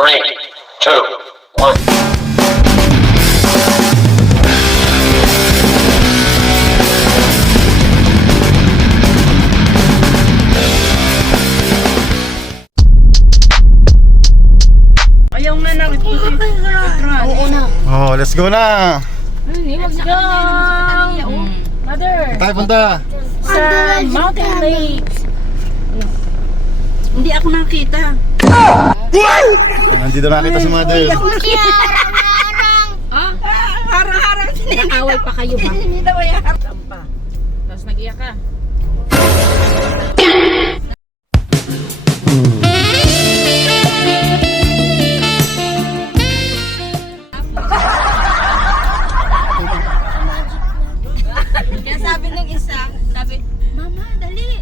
3, 2, 1. Ayaw nga na. Oo na. Oh, let's go na. Let's go! Mother! Tayo punta. Sa Mountain Lake. Hindi ako nakita. Nandito nakita si Mother. Harang-harang. Nag-away pa kayo ba? Hindi daw ay harang pa. Tapos nag-iyak ka. Kaya sabi ng isa, sabi, Mama, dali.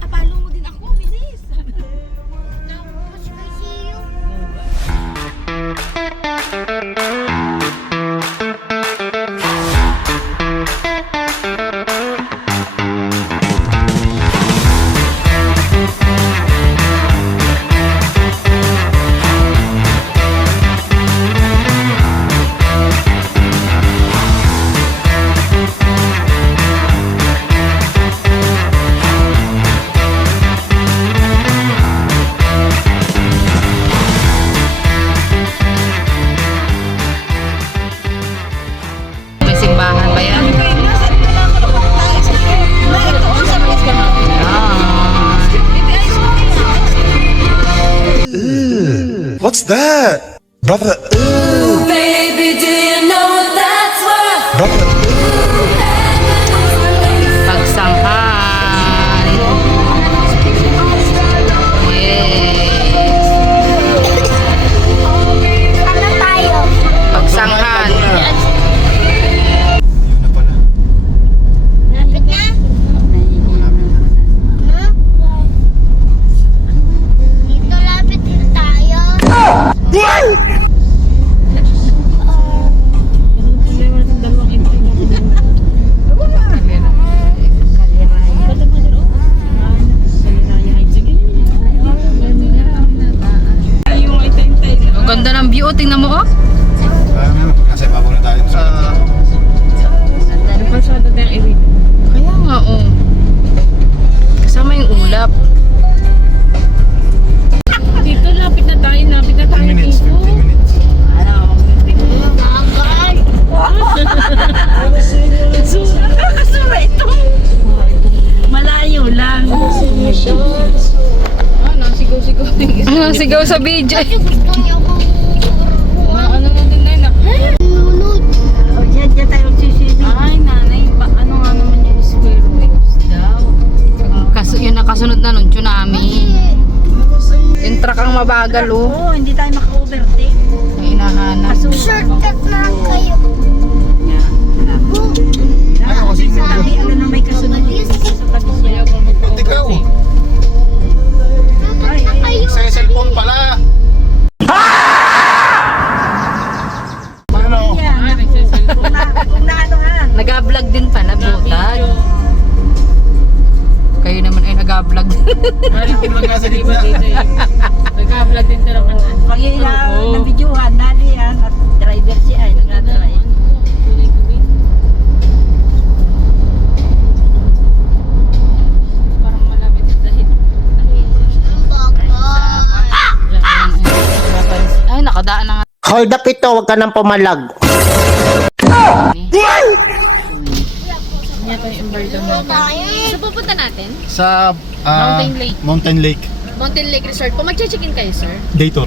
Apalo mo din ako, bilis. May simbahan ba yan? What's that? Brother. Baby, do you know what that's worth? Brother. Pagsanghan. Yes. Ano tayo? Pagsanghan. Yun na pala. Lapit na? Dito lapit na tayo. Ang ganda ng view. Tingnan mo, oh. Kasi babaw na tayo sa... Kaya nga, oh. Kasama yung ulap. Dito, lapit na tayo 10 minutes, 15 minutes. Nakakasura ito. Malayo lang. Sigaw sa video. Gusto niyo kong Ano mo din na yun? lunod. O, dyan tayo magsiswimming. Ay, nanay. Ano nga naman yung square waves daw? Yun nakasunod na nun, tsunami. Yung truck ang mabagal, oh. Oo, hindi tayo maka-overtake. Yung inahanap. Shortcut na kayo. Sa tabi, ano na may kasunod dito sa tabi siya. Ikaw. Ay, ay, Sa cellphone pala. Ano? yan. Kung naanohan. Nag-vlog din pala, butag. Kayo naman ay nag-vlog. Maritin lang nasa dito. Nag-vlog din talaga. Pag na videohan, nali yan. At driver siya ay nag-drive. Parang malapit dahil. Ay, nakadaan na nga. Hold up ito, huwag ka nang pumalag. So, pupunta natin? Sa Mountain Lake. Mountain Lake. Mountain Lake Resort. Kung mag-check-in kayo, sir? Day tour.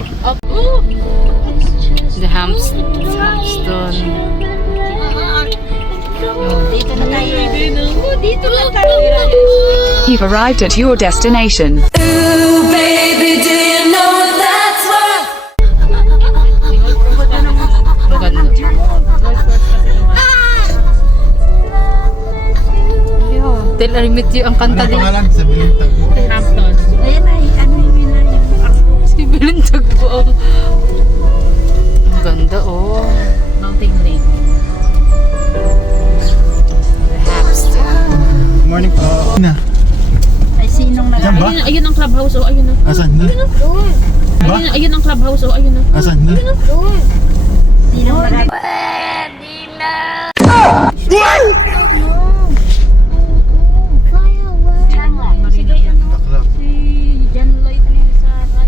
The Hampstone. Dito na tayo. Dito na tayo. You've arrived at your destination. Ooh, baby, do you know what that's worth? Ang ganda. Till I meet you ang kanta din. pangalan? Sa Bilintag. Hampton. Ayan ay, ano yung yun. Si Bilintag po. Ang ganda, oh. Mountain Lake. The Hampstone. Morning po. Na. Ay, sinong Diyan ba? Ayun ang clubhouse, oh. Ayun na. Asan na? Ba? Ayun ang clubhouse. Oh, ayun. Asan na? Taklap. Si John Lloyd na yung Sarah.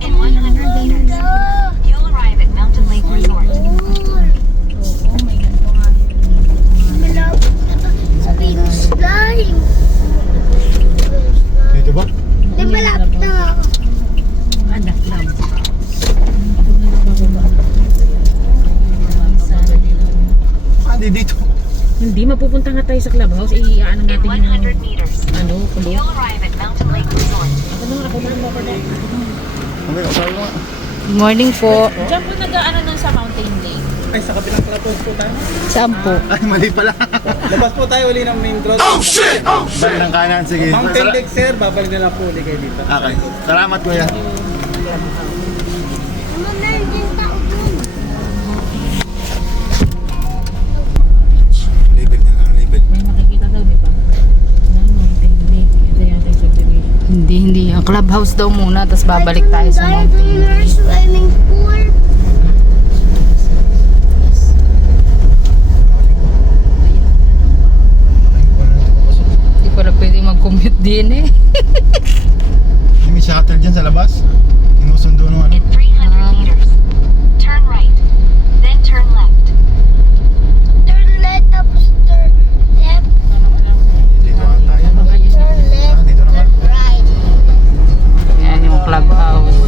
In 100 meters, you'll arrive at Mountain Lake Resort. Oo, may ganito nga yun. Dito ba? Malapit na ako. Anak lang. Ah, di dito. Hindi, mapupunta nga tayo sa clubhouse. Ano In natin 100 meters, kulo. you'll arrive at Mountain Lake Resort. Okay, sabi mo nga. Good morning po. Diyan po nag-ano nun sa Mountain Lake. Ay, sa kabilang clubhouse po tayo. Saan po? Ay, mali pala. Labas po tayo uli ng main road. Bandang kanan, sige. Mountain Lake, sir. Babalik na lang po uli kayo dito. Okay. Salamat, kuya. Label na lang, label. May makikita daw, di ba? Mountain Lake. Ito yata yung subdivision. Hindi. Ang clubhouse daw muna, tapos babalik tayo sa Mountain Lake. Swimming pool. Hindi pala pwede mag-commute din eh. May shuttle dyan sa labas. Inusundo nung ano. In 300 meters, turn right, then turn left. Turn left, tapos turn left, Dito nga tayo. turn left, Ah, dito naman. right. Yan yung clubhouse.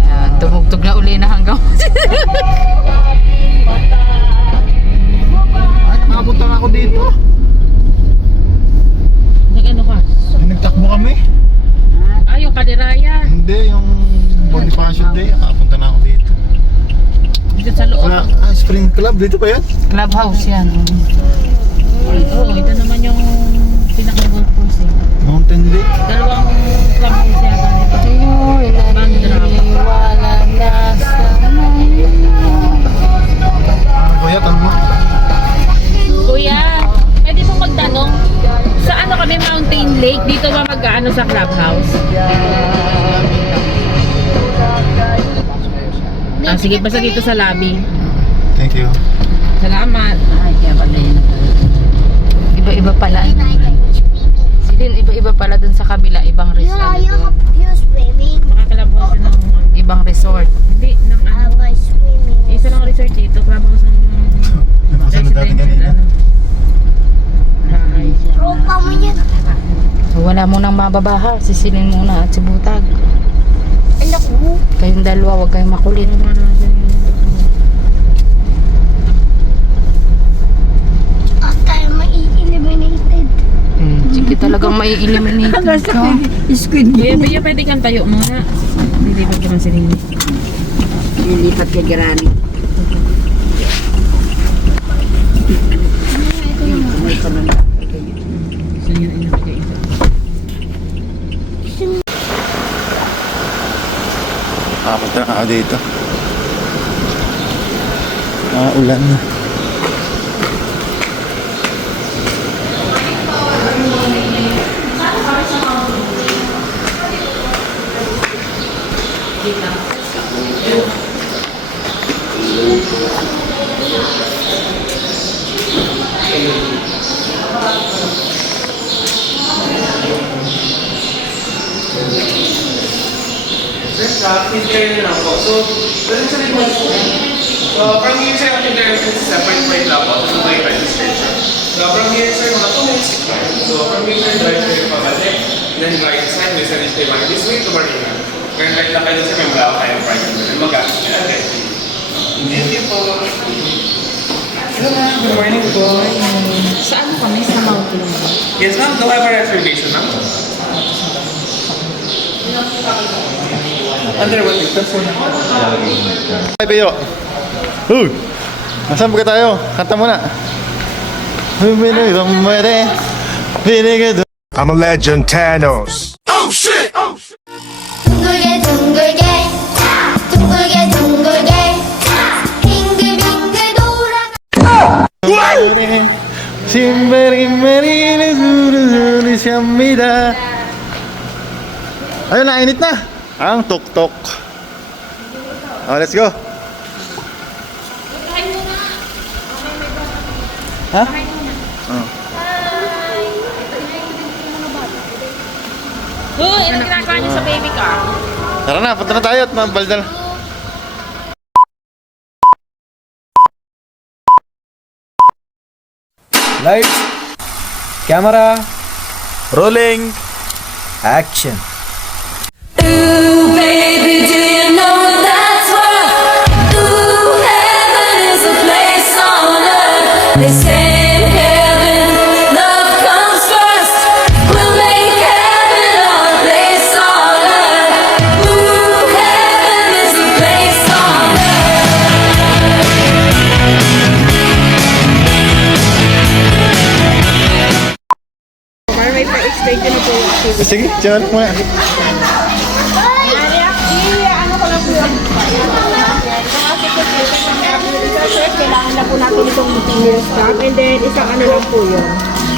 Yan, tumugtog na uli na hanggang Ay, nakapunta na ako dito. nag-ano ka? Ay, nagtakbo kami. Yung Kaliraya. Hindi, yung Bonifacio Day. Nakapunta na ako dito. Dito sa loob. Wala, Spring Club. Dito pa yan? Clubhouse yan. Oo, ito naman yung pinaka-golf course eh. Mountain Lake. Dalawang clubhouse yata nito. Wala na sa Ah, kuya, tama. Kuya, pwede mo magtanong, sa ano kami Mountain Lake? Dito ba mag-ano sa clubhouse? Sige, basta dito sa lobby. Thank you. Salamat. Ay, kaya pala yun. Iba-iba pala. Silin, iba-iba pala dun sa kabila. Ibang Yeah, resort. you have you swimming. Clubhouse ng ibang resort. Hindi, ng ano. By swimming. Isa lang resort dito. Clubhouse ng Nakasunod natin kanina. bahay. Tropa mo yan. So, wala munang mababaha. Sisilin muna at si Butag. Anak mo. Kayong dalawa, huwag kayong makulit. Tayo mai-eliminated. Sige talagang mai-eliminate ka. Kuya, pwede kang tayo muna. Hindi ba naman si Rini? Lilipat kay Gerani. So, yun ay nakikita. Nakapunta na ako dito. Ulan na. Please carry na lang po. So, doon sa likod po. So, from here, sir, ang direction is separate point lang po. So, may registration. So, from here, sir, mga 2 minutes to drive. So, from here, sir, drive kayo pabalik. Then, right side, may sarili kayo mga this way to Marina. Kaya right lang kayo, sir, may malawa kayong parking. Then, mag-ask nyo. Okay. Thank you po. Hello, ma'am. Good morning po. Saan kami? Sa Mountain Lake? Yes, ma'am. Do I have a reservation, ma'am? Under what distance po na? Ay, Pio. Nasaan ba tayo? Kanta mo na. I'm a legend, Thanos. 둥글게 둥글게 둥글게 둥글게 빙글빙글 돌아가. Simberi siambida Ayun, nainit na. Ang tuk-tuk. Oh, let's go. Ha? Oh. Anong ginagawa niyo sa baby car? Tara na, punta na tayo at mabaldal. Lights, camera, rolling, action. They say in heaven, love comes first. We'll make heaven our place on earth. Ooh, heaven is a place on Sige, channel muna. Kailangan na po natin itong material stock and then isang ano lang po yun.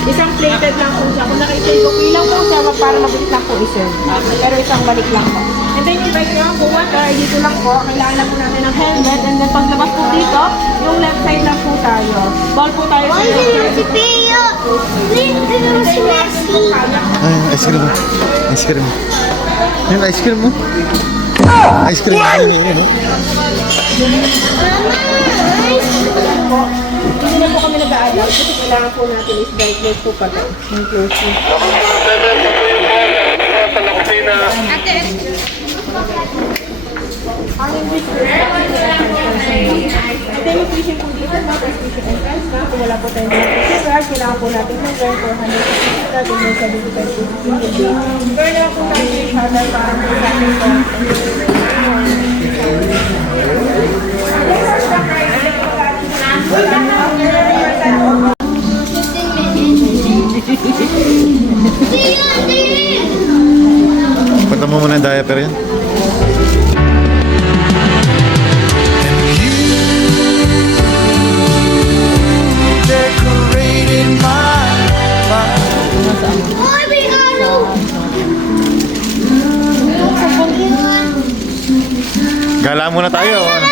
Isang plated lang po siya. Kung nakita ko, ilang po siya para mabilis lang po iserve. Pero isang balik lang po. And then yung bike lang po, dito lang po, kailangan na po natin ng helmet and then paglabas po dito, yung left side lang po tayo. Ball po tayo sa left side. Ay, ice cream mo. Ice cream mo. Ayun, ice cream mo. Ice cream mo. Ayun, Hindi na po kami nag-a-adjust kasi kailangan po natin is very close po pag yung close po. Ang English po, ito yung fishing po dito, mga fishing entrance na. Kung wala po tayo mga fishing card, kailangan po natin mag-rent for 150 card and then 75 po yung day. Pero na po tayo yung shuttle para po sa akin po. punta mo muna yung diaper yan. Decorated my life. Gala muna tayo. Ano?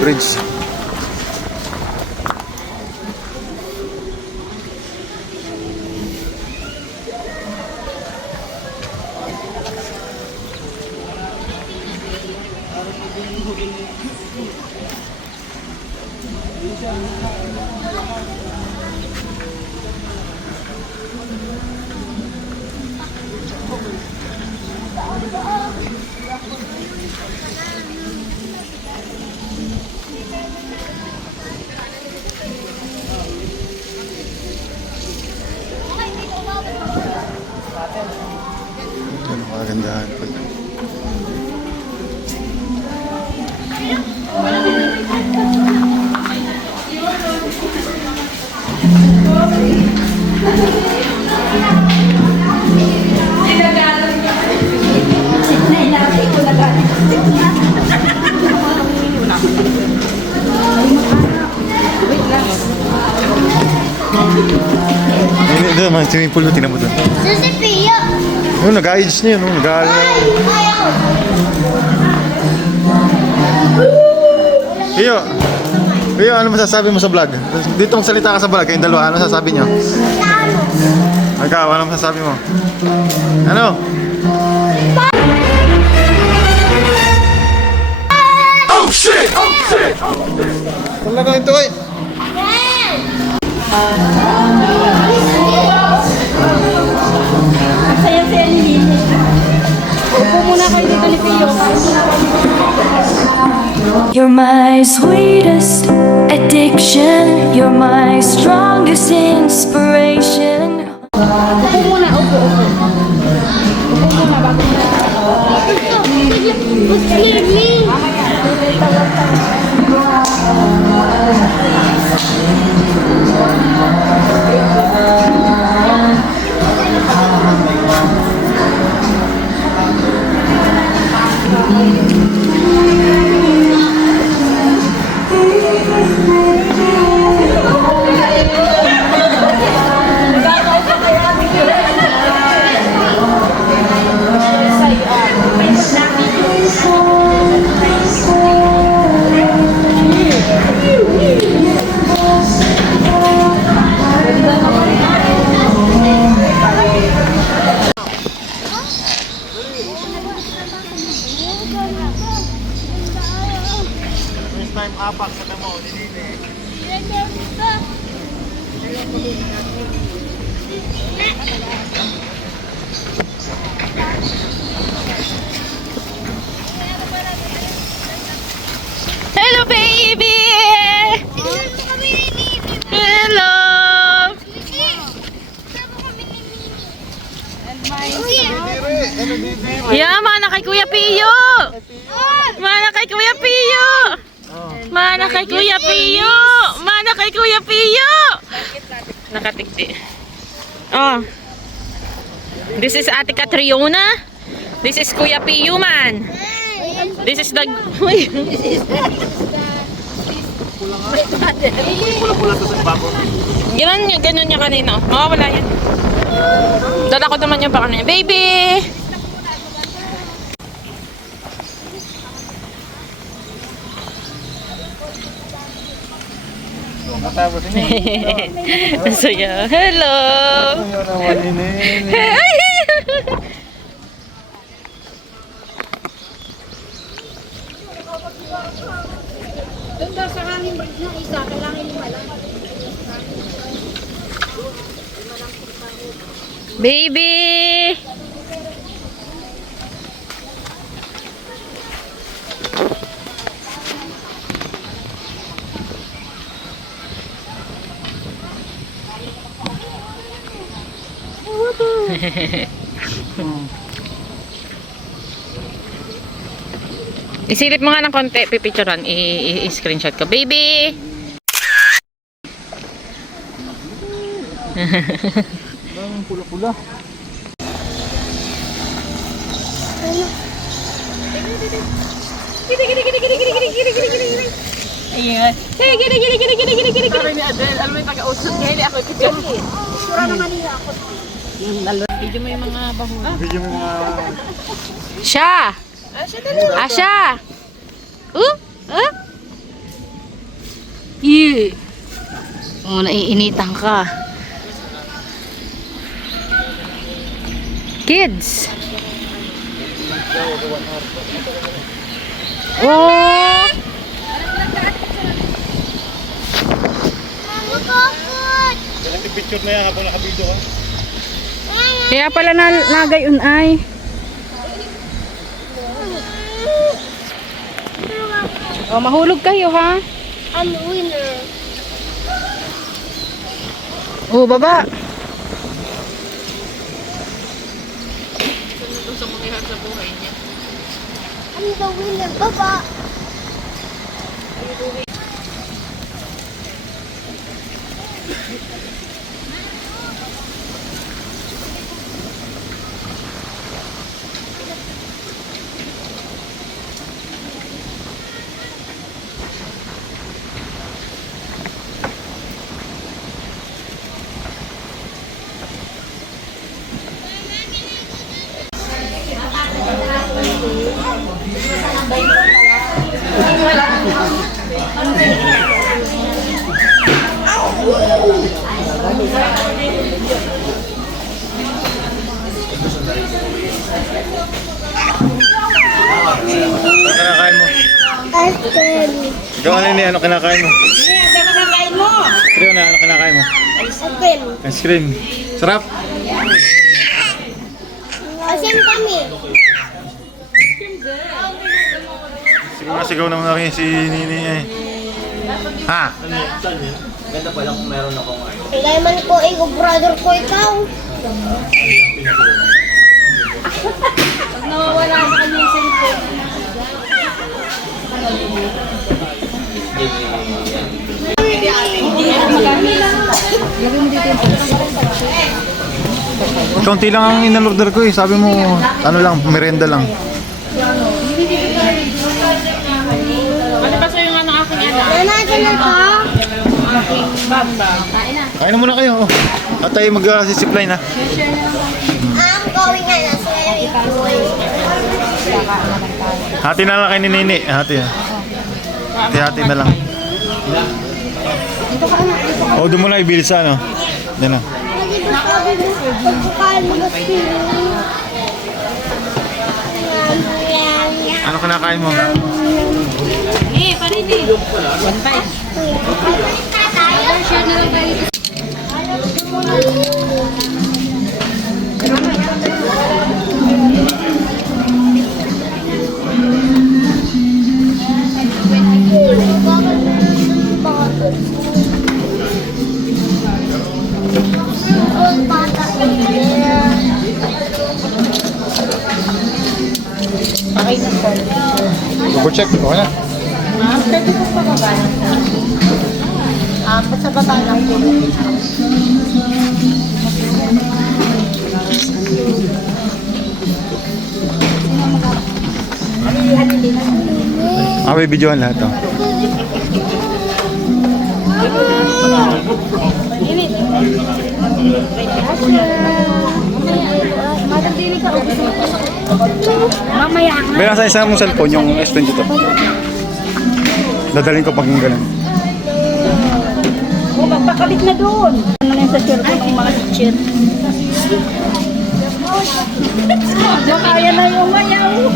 Bridge. Kagandahan pa. Doon, mga swimming pool, tingnan mo doon. Yun, nag-age na yun. Nag-age na yun. Iyo, ano masasabi mo sa vlog? Dito magsalita ka sa vlog, kayong dalawa, ano masasabi nyo? Ikaw, ano masasabi mo? Ano? Oh shit! Oh shit! Talaga ito eh. Saya-saya ni Lili. Upo muna kayo dito ni Pio. You're my sweetest addiction. You're my strongest inspiration. Upo muna, upo. Upo muna bago Yeah, mana kay Kuya Pio! Mana kay Kuya Pio! Mana kay Kuya Pio! Mana kay Kuya Pio! Nakatigti. Oh. This is Ate Catriona. This is Kuya Pio man. This is the... Uy. Ganun niya kanina. Mawawala yan. Dala ko naman yung baka niya. Baby! Saya. Hello! Baby! Isilip mo nga ng konti, pipicturean, i-screenshot ko. Baby! Pula-pula. Ayan. Hey, gini. Parang ni Adel, alam mo yung taga-usod niya, hindi ako kitchen. Sura naman niya ako. Video mo yung mga bahura. Video mo mga... Siya! Asya! Yeah. Oh, naiinitan ka. Kids! Oh! Picture na yan habang nakabidyo ka. Kaya pala nagayon ay. Oh, mahulog kayo ha? I'm the winner. Oh, baba. I'm the winner, Baba. Ano kinakain mo? Apple. Ikaw ano kinakain mo? Ano kinakain mo? Trio na, ano kinakain mo? Apple. Ice cream. Sarap? Asim kami. Sigaw naman rin si Nini eh. Ha? Kailangan man ko, brother ko ikaw. Nawawala sa kanya yung cellphone. Kaunti lang ang in-order ko eh. Sabi mo, ano lang, merienda lang. Ano ba sa'yo nga ng aking anak? Nanatan na ka? Kain na muna kayo. At tayo mag-supply na. I'm going na nasa Hati na lang kay ni Nini. Hati. Hati na lang. O, doon mo na i-bill sa ano. Yan na. Ano kinakain mo? Eh, parin eh. 1.5. Share na lang tayo. Okay na po. Double check. Okay na. Pwede po pa baba lang po. Sa baba lang po. May videohan lahat to. Mamaya nga. May nasa isa mong cellphone yung S22. Dadalhin ko pag yung ganun. Magpakabit na doon. Ano na yung sa chair ko ng mga chair. Makaya na yung mayaw.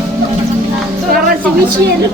Parang si Michelle.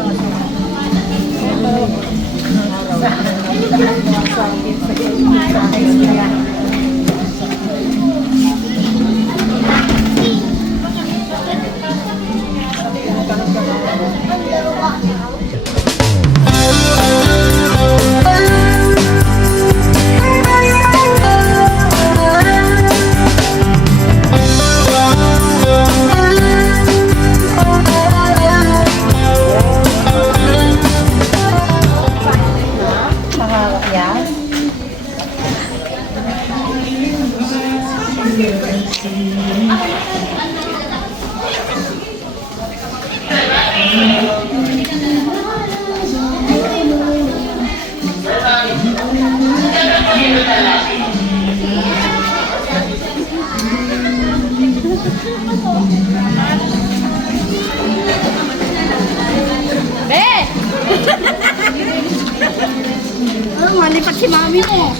Malipat si mami mo.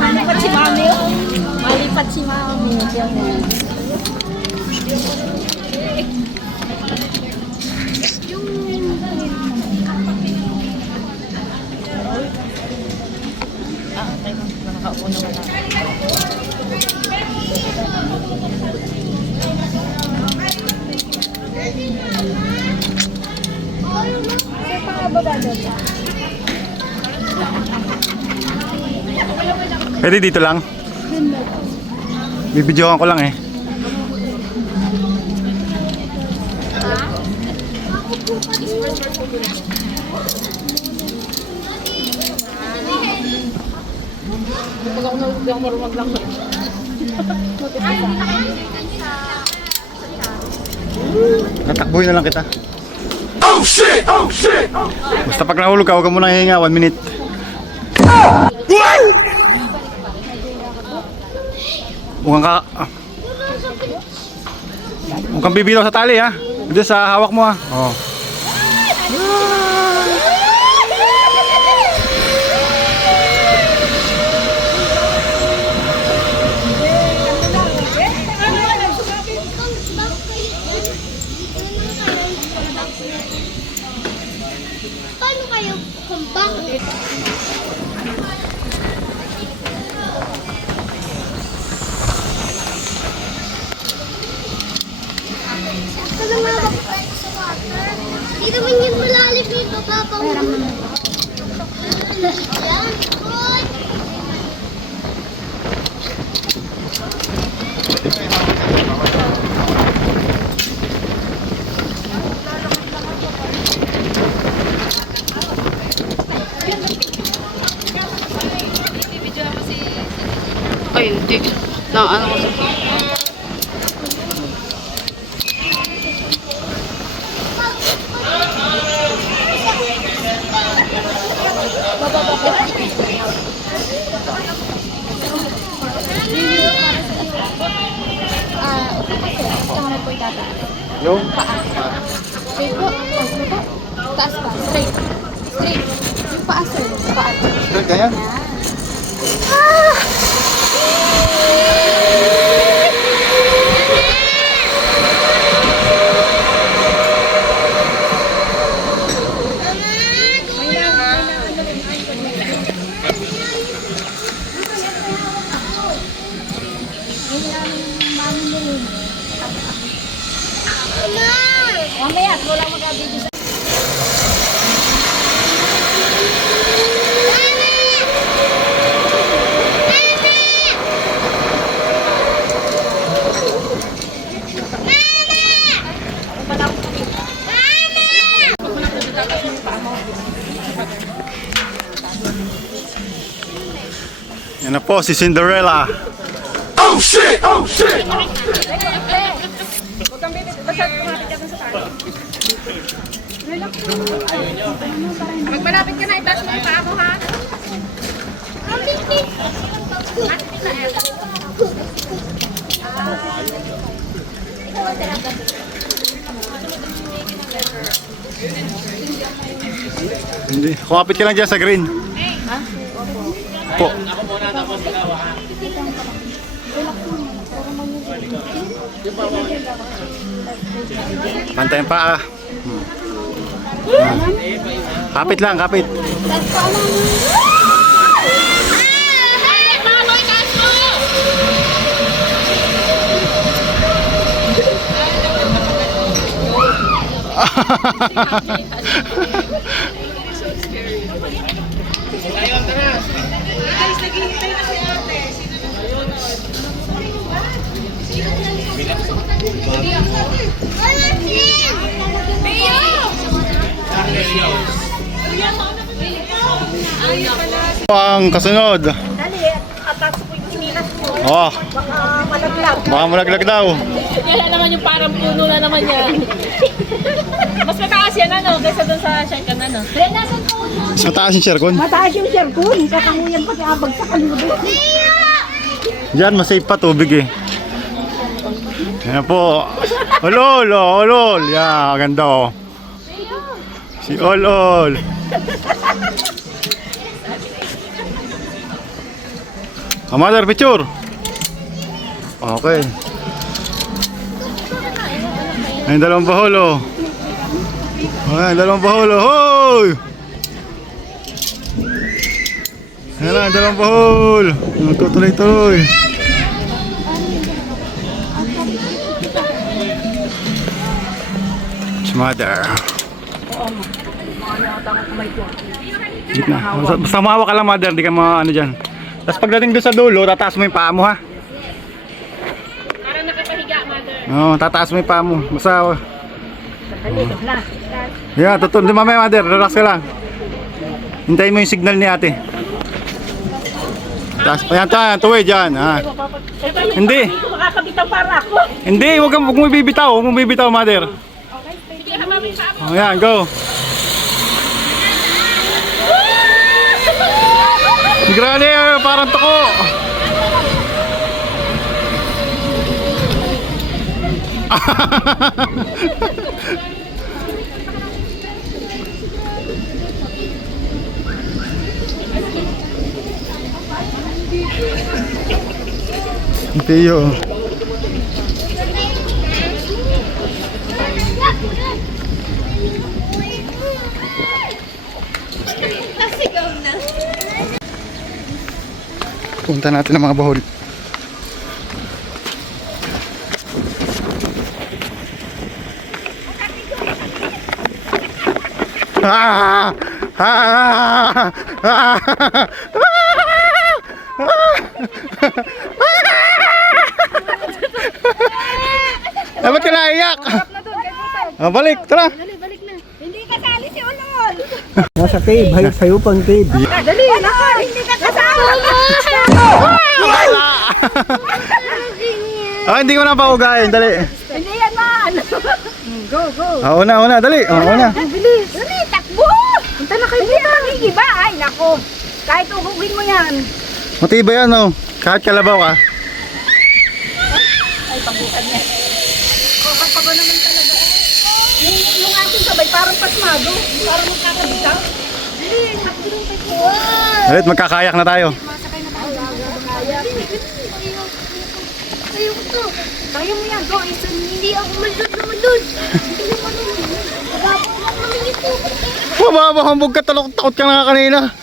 Malipat si mami. Malipat si mami. Pwede dito lang? Bibidyohan ko lang eh. Natakbuhin na lang kita. Oh shit! Oh shit! Basta pag nahulog ka, huwag ka muna hihinga. 1 minute. Huwag kang bibitaw sa tali ha. Dito sa hawak mo ha. Oh. Paano kayo kumbak? Kasi mga kapatid sa water. Di naman yung malalim dito, Papa. Yan, good. Ay, hindi. Na ano ko sa... Yung? Straight po. Taas pa. Straight. Straight. Yung paa, sir. Paa. Straight ganyan? Mamaya, wala mag-abidyo sa... Mama! po si Cinderella. Oh shit! Oh shit! Huwag kang bibig. Basta kumapit ka dun sa tayo. Magmalapit ka na, itaas mo yung paa mo, ha? Hindi. Kumapit ka lang dyan sa green. Po. Pantay ang paa. Kapit lang, kapit. Ang kasunod. Dali, atas ko yung sinilas mo. Oh, Baka malaglag. baka malaglag daw. Yan naman yung parang puno na naman yan. Mas mataas yan, ano, kaysa dun sa shark kan, ano. Mas mataas yung sharkon. Mataas yung sharkon. Kakanguyan pati abag sa kalubog. Diyan, mas safe pa tubig eh. Yan po. Olol, oh, olol. Yan, ganda oh. Si Olol. Mother, picture. Okay. Ayun, dalawang baholo. Ayun, dalawang baholo. Hoy! Ayun lang, dalawang bahol. Tutuloy-tuloy. Mother. Gitna. Basta mahawa ka lang, mother. Di ka ano dyan. Tapos pagdating doon sa dulo, tataas mo yung paa mo, ha? Parang nakapahiga, mother. Oo, tataas mo yung paa mo. Basta... Yeah, tutun. Di mamaya, mother. Relax ka lang. Hintayin mo yung signal ni ate. Taas pa yan, tuwid dyan, ha? Hindi. Hindi ko makakabitang para ako. Hindi, huwag mo bibitaw. Huwag mo bibitaw, mother. Sige, hamamin sa Oh, yan, go. Grabe, parang tuko. Tiyo. Punta natin ang mga bahol. Ah! Ah! Ah! Dapat ka naiyak. Balik, tara. Hindi kasali si Ulol. Nasa cave, hay sayo pang cave. Dali, lakad. Hindi ka kasama. Ah, hindi ko na paugayin, dali. Hindi yan man. Go, go. Ah, una, dali. Ah, una. Bilis. Dali, takbo. Punta na kayo. Hindi yan magigiba. Ay, nako. Kahit uhugin mo yan. Matibay yan, oh. Kahit kalabaw ka. Ay, pagbukan niya. Kokak pa ba naman talaga? Yung ating sabay, parang pasmado. Parang magkakabitaw. Dali, nakbulong kayo po. Dalit, magkakayak na tayo. Masakay na tayo. Ayaw ko. Kaya mo yan. Go, hindi ako malud naman dun. Hindi mo malud. Mababaw lang naman ito. Mababahambog ka, takot ka na nga kanina.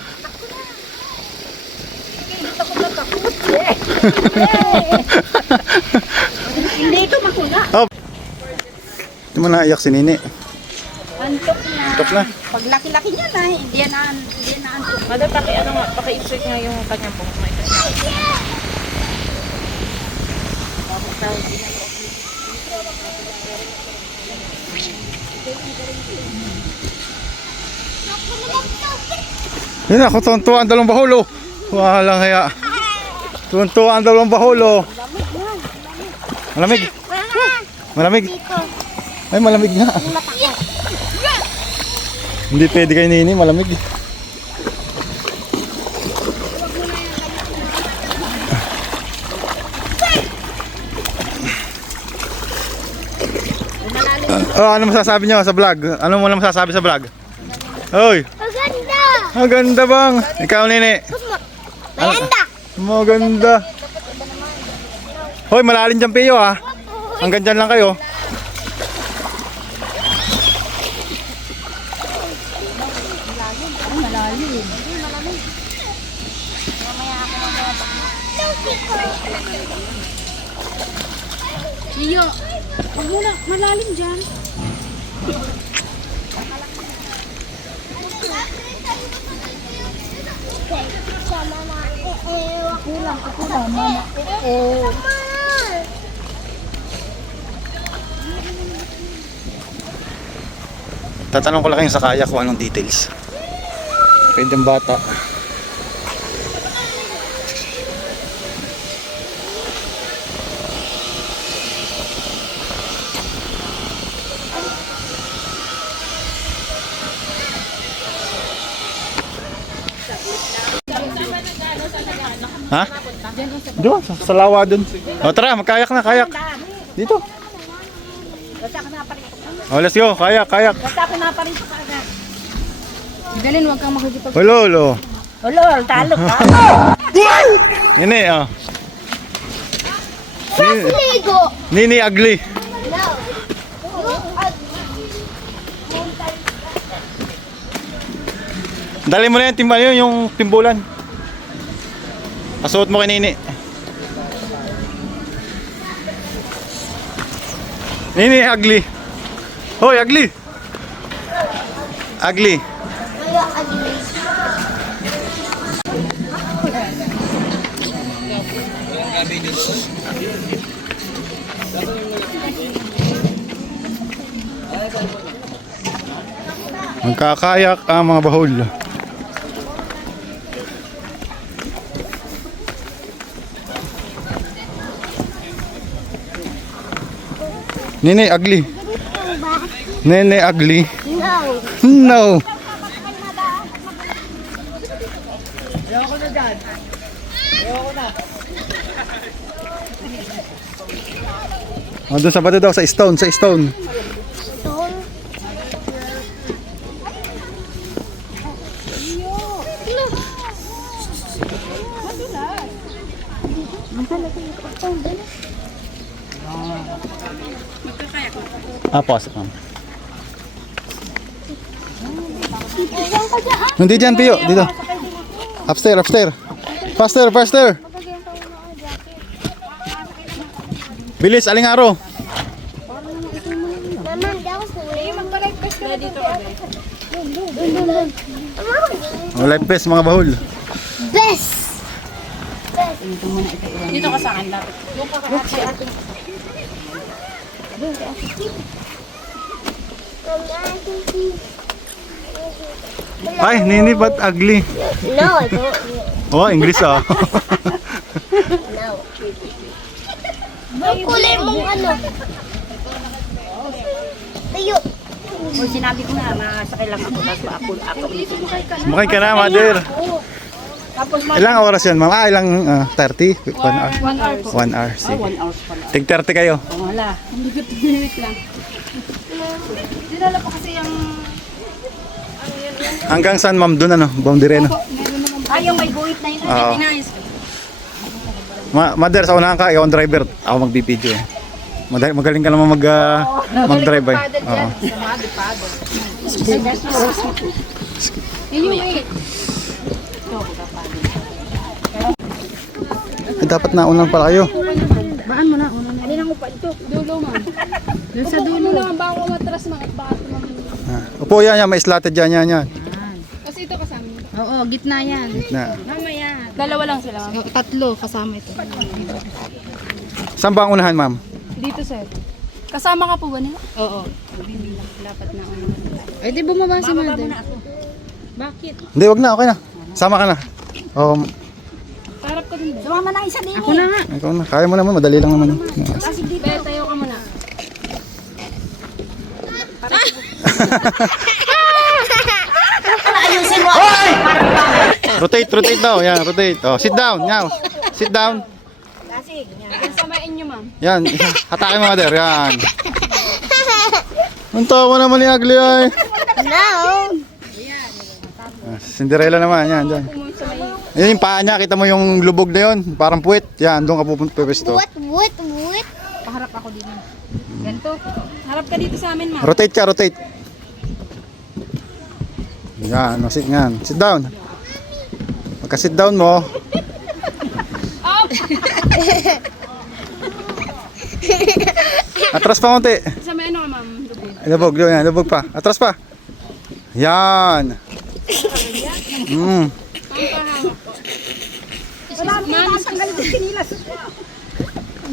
Hindi ako natakot. Hindi ito makuna. Oh. Hindi mo naiyak si Nini. Antok na. Antok na. Pag laki-laki niya na, hindi yan antok. Mother, paki-insert nga yung kanyang buhok na ito. Yun ako, tuwan-tuwa ang dalawang baholo. Walang kaya. Tuntuan daw ng bahol, oh. Malamig. Malamig. Ay, malamig nga. Hindi pwede kay Nini, malamig. Ano masasabi nyo sa vlog? Ano mo na masasabi sa vlog? Hoy! Maganda! Maganda bang? Ikaw, Nini? Maganda! Maganda. Hoy, malalim dyan, Pio, ha? Hanggang dyan lang kayo. Iyo, huwag mo na, malalim dyan. Tatanong ko lang kayo sa kaya kung anong details. Pwede yung bata. Ha? Doon, sa lawa doon. O tara, magkayak na, kayak. Dito. O, let's go, kayak, kayak. Ganin, huwag kang makikipag... Lolo. Ulol, talo ka. Nini, oh. Ligo! Nini ugly. Dali mo na yung timbulan. Pasuot mo kay Nini. Nini ugly. Hoy, ugly. Ugly. Kaya agli. Magkakayak ang mga bahol. Nene ugly. Nene ugly. No. No. O, doon sa bato daw, sa stone, sa stone. Pasok ma'am. Hindi dyan, Pio. Dito. Upstairs, upstairs. Faster, faster. Bilis, aling araw. Naman, daw sa magpa-request ka na dito. O, life best mga bahol. Best! Dito ka sa akin, lapit. Doon ka kasi ate. Ay, Nini, ba't ugly? No, I don't. Oh, English ah. No. Ang kulay mong ano. Tayo. O sinabi ko na, masakay lang ako. Tapos ako ulitin mo. Sumakay ka na, mother. Tapos Ilang oras yan, ma'am? Ilang 30? 1 hour? 1 hour po. 1 hour, sige. 1 hour pala. Tig 30 kayo. Wala. Hindi ko tigilip lang. Dinala pa kasi yung... Hanggang saan, ma'am? Doon ano? Boundary, no? Ay, yung may guhit na yun. Oo. Inayos ko. Mother, sa unahan ka, ikaw ang driver. Ako magbibideo. Magaling ka naman mag-drive. Oo. Yun yung wait. Dapat naunang pala kayo. Baan mo na? Alin ang upa ito? Dulo man. Doon sa dulo. Upo naman ba ako matras mga baka Upo yan, may slotted yan. Kasi ito kasama. Oo, gitna yan. Na. Mamaya. Dalawa lang sila. Tatlo kasama ito. Saan ba ang unahan, ma'am? Dito sir. Kasama ka po ba nila? Oo. Dapat na ano. Ay di bumaba si mother. Bakit? Hindi, wag na, okay na. Sama ka na. Harap ka Sumama na isa din. Ako na nga. Ikaw na. Kaya mo naman, madali lang naman. Be, tayo ka muna. Ayusin mo. Rotate daw. Yan, rotate. Oh, sit down. Yan. Sit down. Samain nyo, ma'am. Yan. Hatakin mo, mother. Yan. Ang tawa naman ni Ugly ay. No. Cinderella naman. Yan, dyan. Yan yung paa niya. Kita mo yung lubog na yun. Parang puwit. Yan, doon ka pupunta pwesto. What? Paharap ako dito. Ganito. Harap ka dito sa amin, ma'am. Rotate ka, rotate. Yan, sit yan. Sit down. Pagka-sit down mo. Atras pa konti. Samain ako, ma'am. Lubog, yan, lubog pa. Atras pa. Yan.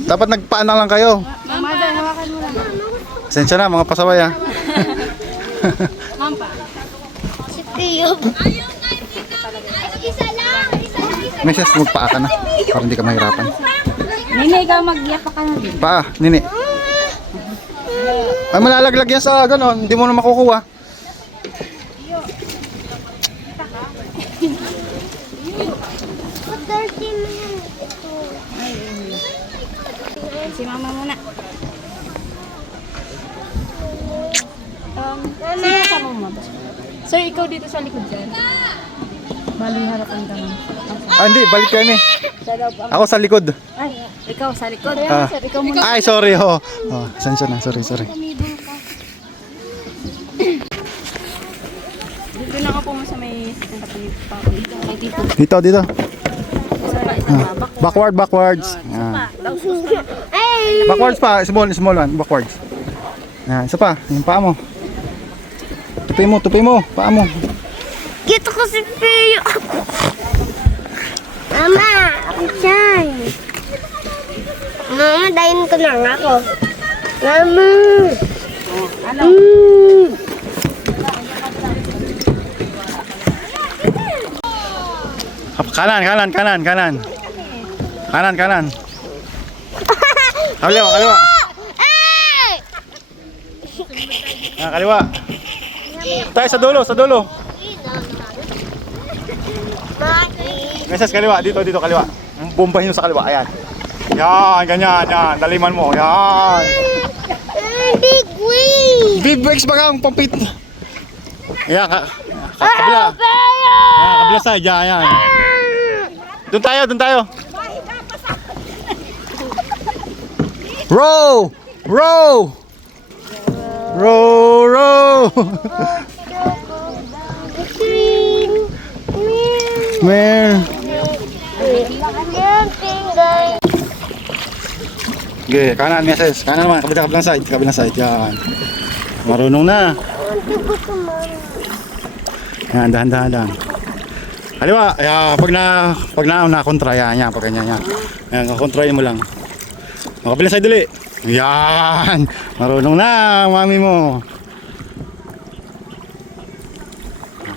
Dapat nagpaan lang kayo. Mother, hawakan mo lang. Pasensya na, mga pasaway ha. Ma'am pa. Si Pio. Isa lang. Meses, magpaa ka na. Para hindi ka mahirapan. Nene, ikaw mag-iyak ka na din. Paa, nini. Ay, malalaglag yan sa ganon. Hindi mo na makukuha. Si mama muna. Sino sa mo, Sir, ikaw dito sa likod dyan. Bali, harapan ka, ma'am. Ah, hindi. Balik kami. Ako sa likod. Ay, ikaw sa likod. Ah. Sir, ikaw muna. Ay, sorry ho. Oh, pasensya na. Sorry. Dito na ako po sa may dito. Dito. Ah, backwards. Ah. Backwards pa. Small one. Backwards. Ah, isa pa. Yung paa mo. Tupi mo. Paa mo. Kita ko si Pio. Mama, ako dyan. Mama, dahin ko na nga ako. Mama. Ano? Kanan. Kaliwa. Ah, kaliwa. Tayo sa dulo. Meses, kaliwa. Dito, kaliwa. Bombahin nyo sa kaliwa. Ayan. Yan, ganyan. Daliman mo. Yan. Big wing. Big breaks baga ang pampit. Ayan, kabila. Kabila side. Yan. Doon tayo. Row. Man. Okay, kanan meses. Kanan naman, kabilang side. Yan. Marunong na. Yan, dahan. Kaliwa, pag na kontra yan, pag ganyan yan. Yan, kontrahin mo lang. Kabilang side dali. Yan. Marunong na, mami mo.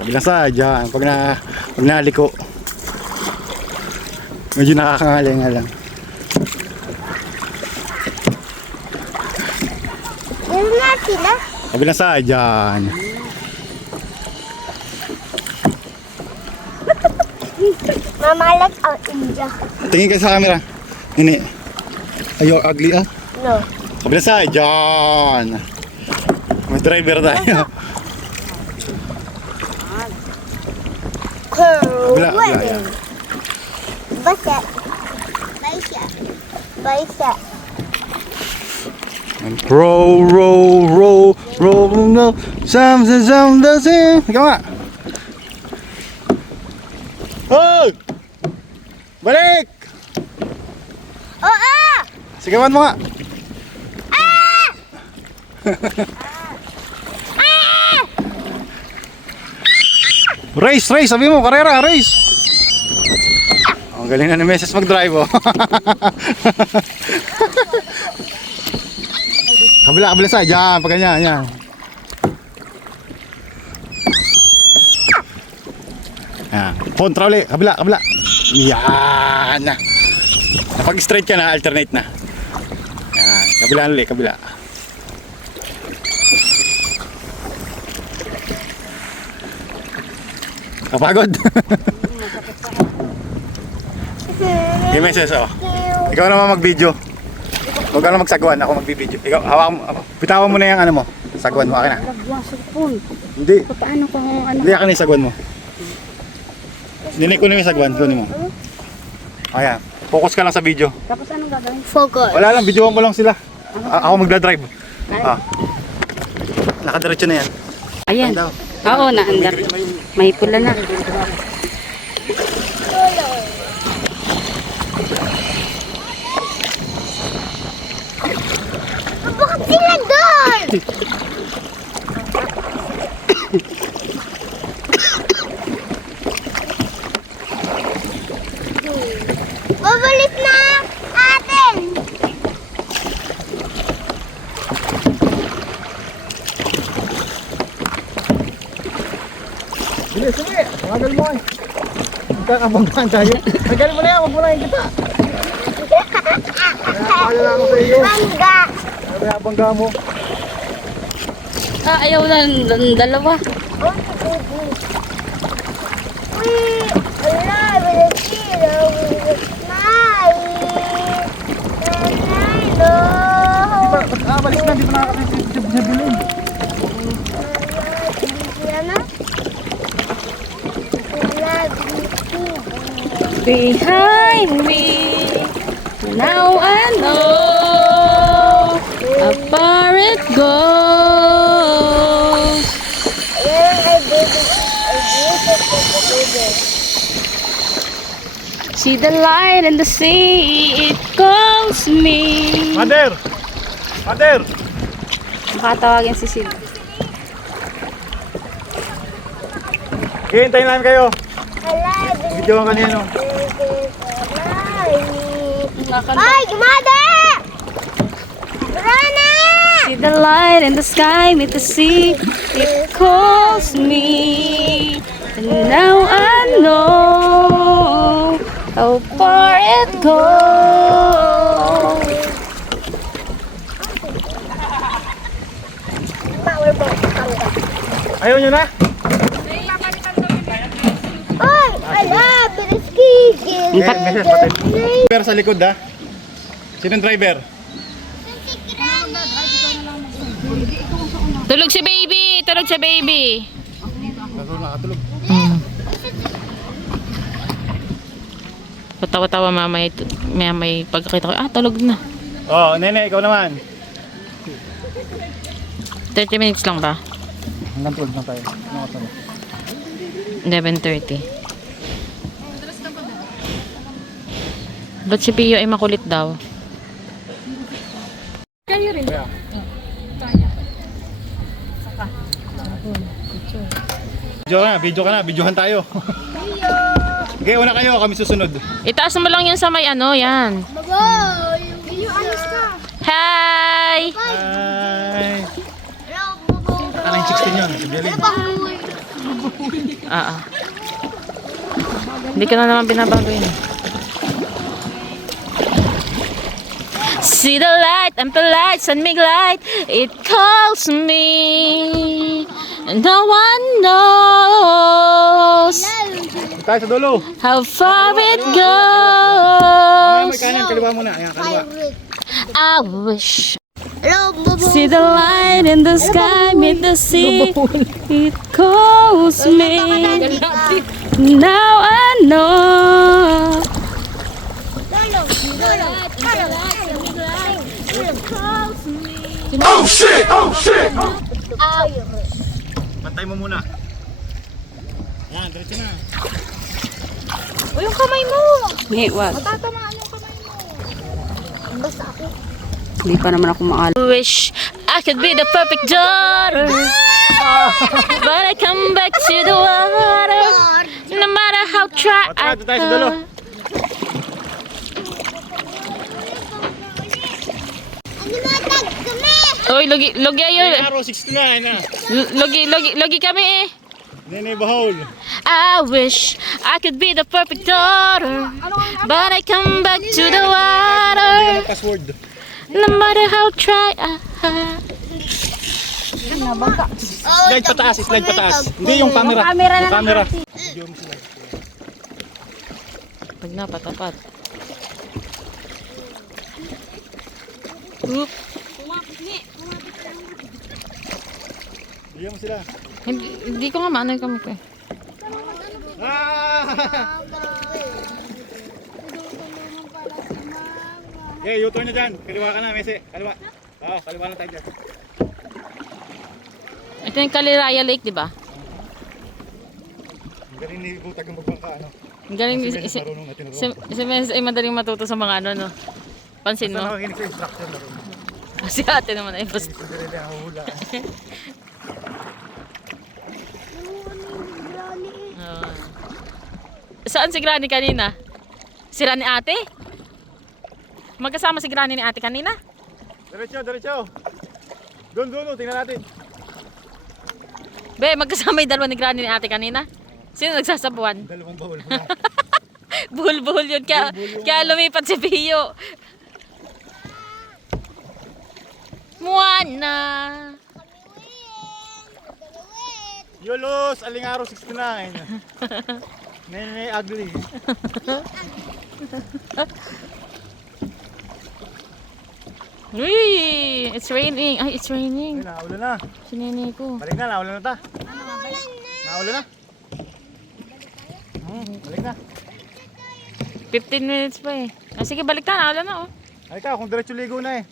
Kabilang side, yan. Pag naliko. Medyo nakakangali nga lang. Meron na sila. Kabilang side, yan. Mamalat ang India. Tingin ka sa camera. Ini. Ayo, ugly ah. No. Kabilang side, yan. May driver tayo. Kabila, yan. Basa. And row no. Some does it. Ikaw nga. Hoy! Balik! Oo! Sigawan mo nga. Race, sabi mo, karera, race. Ang galing na ni Meses mag-drive, oh. Kabila side, yan, pag ganyan, yan. Yan, kontra ulit, kabila. Yan. Kapag straight ka na, alternate na. Yan. Kabila ulit, kabila. Kapagod. Yung message, oh. Ikaw naman mag-video. Huwag ka na magsagwan, ako mag-video. Ikaw, hawakan mo, bitawan mo na yung ano mo. Sagwan mo, akin na. Hindi. Paano kung ano? Hindi, akin na yung sagwan mo. Dinig ko na yung sagwan, kunin mo. Ayan, focus ka lang sa video. Tapos anong gagawin? Focus. Wala lang, videoan ko lang sila. Ako magdadrive. Nakadiretso na yan. Ayan. Daw. Oo, naandar. May pula na. Bakit sila doon? Babalik na atin. Sige, sige. Magal mo eh. Magkakabanggaan tayo. Magal mo na yan. Huwag mo na yung kita. Kaya lang ako sa iyo. Bangga. Kaya bangga mo. Ayaw na ng dalawa. We alive in the kilo with a smile. And I know. Balik na. Di ba nakakapit sa bilin? Yan na. Behind me. Now I know how far it goes. Ayan, I did it. See the light in the sea, it calls me. Mother! Mother! Makatawagin si Sid. Hihintayin namin kayo. Alive in Videoan ka niya, no? Ay, mother! Rana! See the light in the sky, meet the sea, it calls me. And now I know how far it goes. Ayaw nyo na? Ay, alive in the ski. Driver sa likod, ha? Sinong driver? Tulog si baby! Tulog si baby! Nakatulog. Patawa-tawa mamay pagkakita ko, tulog na. Oh, nene, ikaw naman. 30 minutes lang ba? Hanggang tulog na tayo. 11:30. Ba't si Pio ay makulit daw? Video ka na, videohan tayo. Okay, una kayo, kami susunod. Itaas mo lang yan sa may ano, yan. Bagoy! Yung alis ka. Hi! Hi! Hello, bagoy. Ano yung 16 yun? Si Bialin. Bagoy. Hindi ka na naman binabago yun. See the light, I'm the light, sun make light, it calls me. And no one knows Tayo sa dulo. how far it May goes. kanan, kaliwa muna. Ayan, kaliwa. I wish. Hello, bagoy. See the light in the sky, meet the sea, it calls me. Now I know. Oh shit! Oh shit! Pantay mo muna. Yan, diretso na. Yung kamay mo. Hey, what? Hindi pa naman ako maalam. Wish I could be the perfect daughter, but I come back to the water. No matter how try I Doon tayo sa dulo. Oy, logi ayo. Araw 69 na. Logi kami eh. Nene Bahol. I wish I could be the perfect daughter, but I come back to the water. Password. No matter how try Slide pataas, slide pataas. Hindi yung camera. Yung camera. Pag na, patapat. Bigyan mo sila. Hindi ko nga maano yung kamay ko eh. Okay, U-turn na dyan. Kaliwa ka na, Messi. Kaliwa. Oo, kaliwa na tayo dyan. Ito yung Kaliraya Lake, di ba? Ang galing ni Butag ng magbangka, ano? Ang galing, Si Messi marunong na tinuro. si Messi ay madaling matuto sa mga ano, no? Pansin Basta mo? nakakinig sa instruction marunong. Si ate naman ay basta. Hindi rin ang hula. Saan si Granny kanina? Si Rani ate? Magkasama si Granny ni ate kanina? Diretso, diretso. Doon, tingnan natin. Be, magkasama yung dalawa ni Granny ni ate kanina? Sino nagsasabuan? Dalawang bahul. Buhol-buhol yun. Kaya lumipat si Pio. Moana. Yolos, Alingaro 69. Nene ugly. Uy, it's raining. Ay, it's raining. Ay, naulan na. Sinini ko. Balik na, naulan na ta. Naulan na. Balik na. 15 minutes pa eh. Ah, sige, balik na. Wala na oh. Ay ka, kung diretso ligo na eh.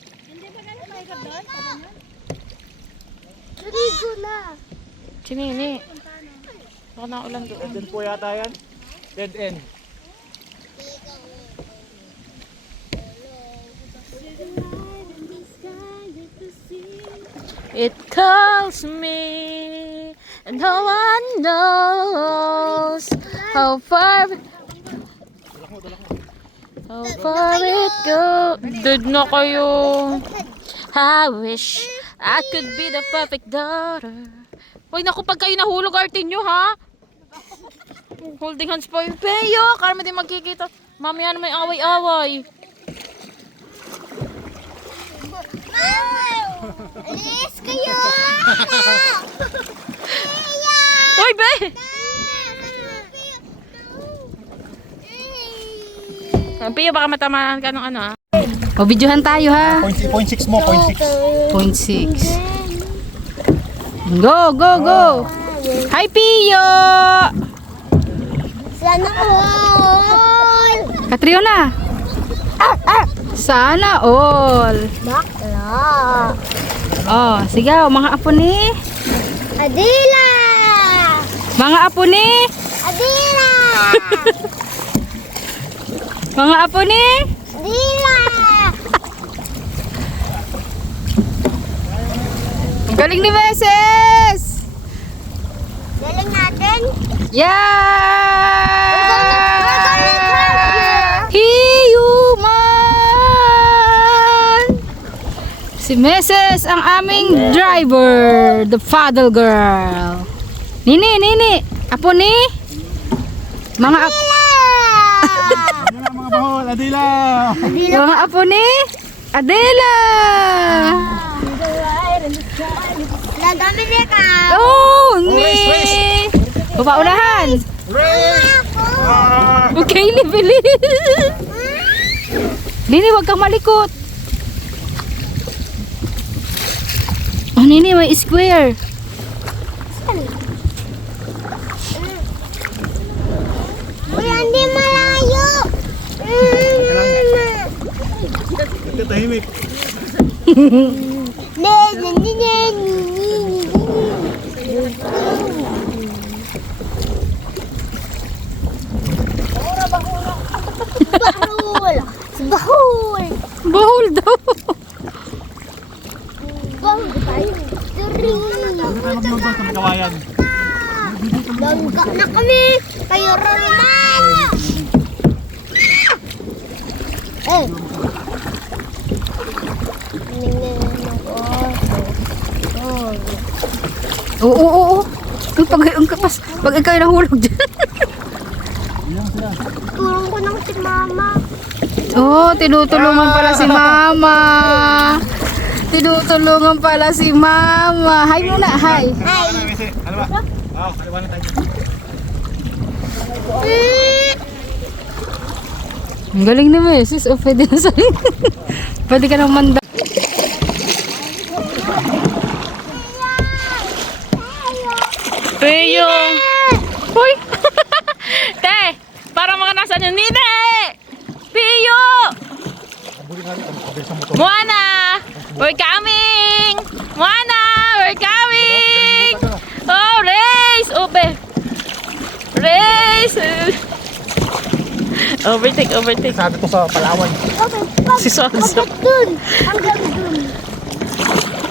Ligo na. Sinini. Baka na ulan doon. Dead end po yata yan. Dead end. It calls me, and no one knows how far it goes. Dead na kayo. I wish I could be the perfect daughter. Hoy, naku, pag kayo nahulog, artin nyo, ha? Holding hands pa yung Peyo. Karma din magkikita. Mamaya na may away-away. Alis kayo! Hoy, be! Peyo, baka matamaan ka ng ano, ha? O, videohan tayo ha. 0.6 mo, 0.6. 0.6. Go, go, go! Hi, Pio! Sana all! Katriona! Sana all! Bakla! Oh, sigaw, mga apo ni. Adila! Mga apo ni. Adila! Mga apo ni. Adila! Ang galing ni Meses! Galing natin! Yeah! Hiyuman! Si Meses ang aming driver, the paddle girl. Nini, apo ni? Mga apo. Mga bahol, Adila! Mga apo ni? Adela! Nagami niya ka! Oh, ni! Papaunahan! Okay, Libili! Nini, wag kang malikot! Oh, Nini, may square! Uy, hindi malayo! Tahimik. Bahul! Bahul! Bahul daw! Bahul tayo! Magmabot sa kawayan. Langga na kami! Kayo naman! Eh! Oo. Pag ikaw yung nahulog dyan. Tulong ko ng si mama. Oh, tinutulungan pala si mama. Tinutulungan pala si mama. Hi muna, hi. Ano ba? Oo, kaliwa na tayo. Ang galing naman, sis. O, pwede na sa'yo. Pwede ka nang manda. Pio! Uy! Te! Para mga nasa nyo, Nide! Pio! Moana! We're coming! Moana! We're coming! Oh, race! Obe! Race! Overtake. Sabi ko sa Palawan. Si Sonso. Hanggang dun.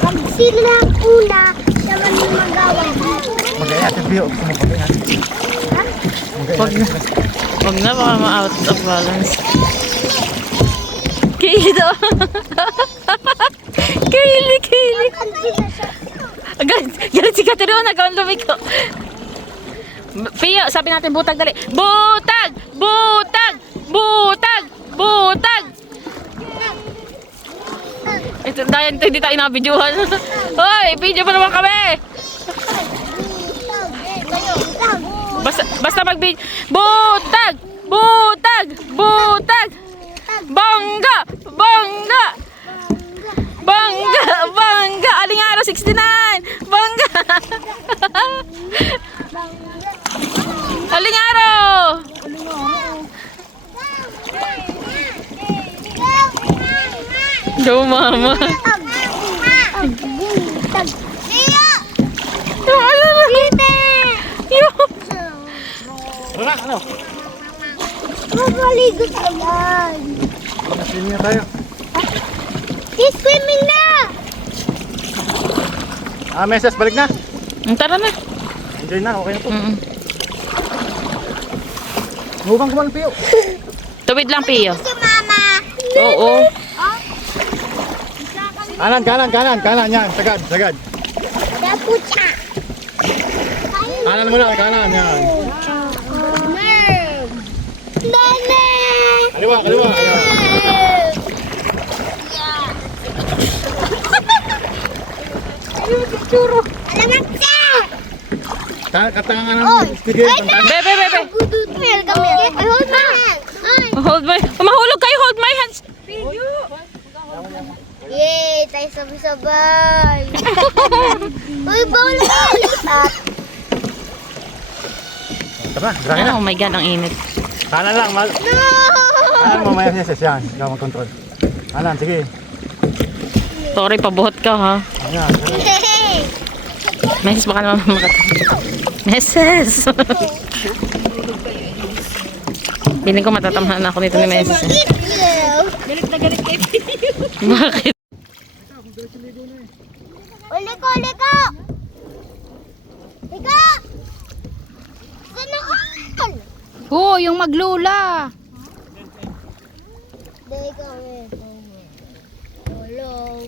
Pag sila una, siya man yung magawa. Magaya, Tibio. Huwag na, baka ma-out of balance. Kilo! Kayli! Galit si Katerina, gawin lumiko. Pio, sabi natin butag dali. Butag! Ito, dahil hindi tayo nabidyohan. Hoy, video pa naman kami! Basta mag-video. Butag! Bangga! Alingaro 69! Bangga! Alingaro! Go, mama! Ano? Mapaligot agad. Swimming na tayo. Swimming na! Meses, balik na. Tara na. Enjoy na, okay na po. Hubang kumalang, Pio. Tuwid lang, Pio. Si mama. Oo. Kanan, yan. Sagad. Dapucha. Kanan mo lang, yan. Nene! Kaliwa. Alamak ka! Katangan ng speaker. Bebe. Welcome here. I hold my hand. Hold my... Mahulog kayo, hold my hands. Yay! Tayo sabay-sabay. Uy, bawal na lipat. Tara, grabe na. Oh my God, ang init. Kanan lang, No! Kanan mo, Meses, yan. Ikaw mag-control. Kanan, sige. Sorry, pabuhot ka, ha? Ayan. Meses, baka naman Meses! Feeling ko matatamhan ako nito ni Meses. Galit na galit kay Bakit? Uli ko! Ika! Sanaan! Yung maglula. Dahil kami. Hello.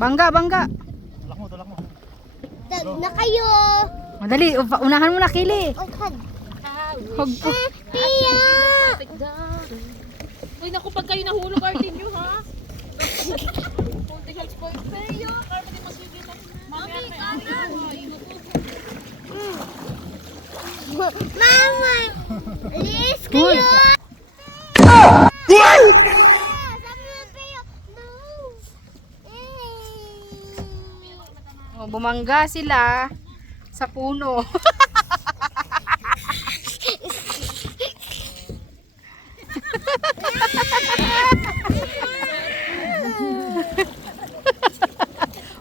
Bangga. Tulak mo. Tag na kayo. Madali, unahan mo na, Kili. Okay. Hug po. Pia! Uy, naku, pag kayo nahulog, artin nyo, ha? Holding hands po. Pio, para hindi masigil na. Mami, kanan! Mama! Alis kayo! Uy. Sabi mo, Pia, no! Bumangga sila sa puno.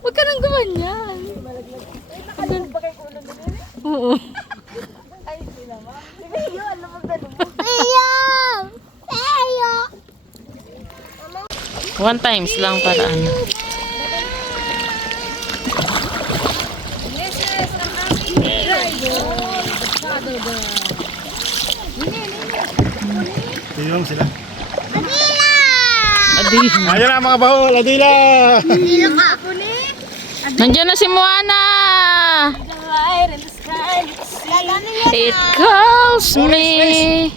Huwag ka nang gumanyan. Oo. Pia! One times lang para ano. Inom sila. Adi. Ayan na mga bahol, adila! Nandiyan na si Moana. It calls me.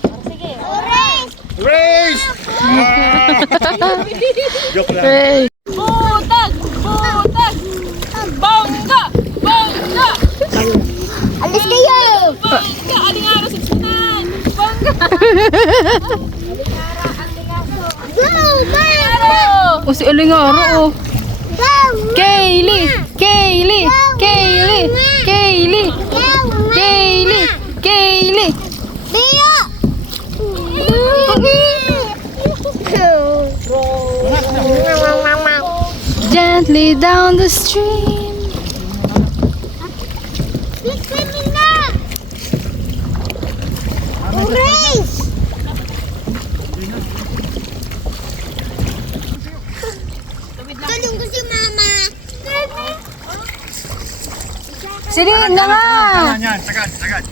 Race! Joke lang. Hey. Alis kayo! Go! Go! O si Alingaro. Go! Kaylee. Kaylee. Kaylee. Kaylee. Kaylee. Kaylee. Bio! Gently down the stream. Swimming na! Race! Tulong ko si Mama. Silin na nga. Yan, sagad, sagad.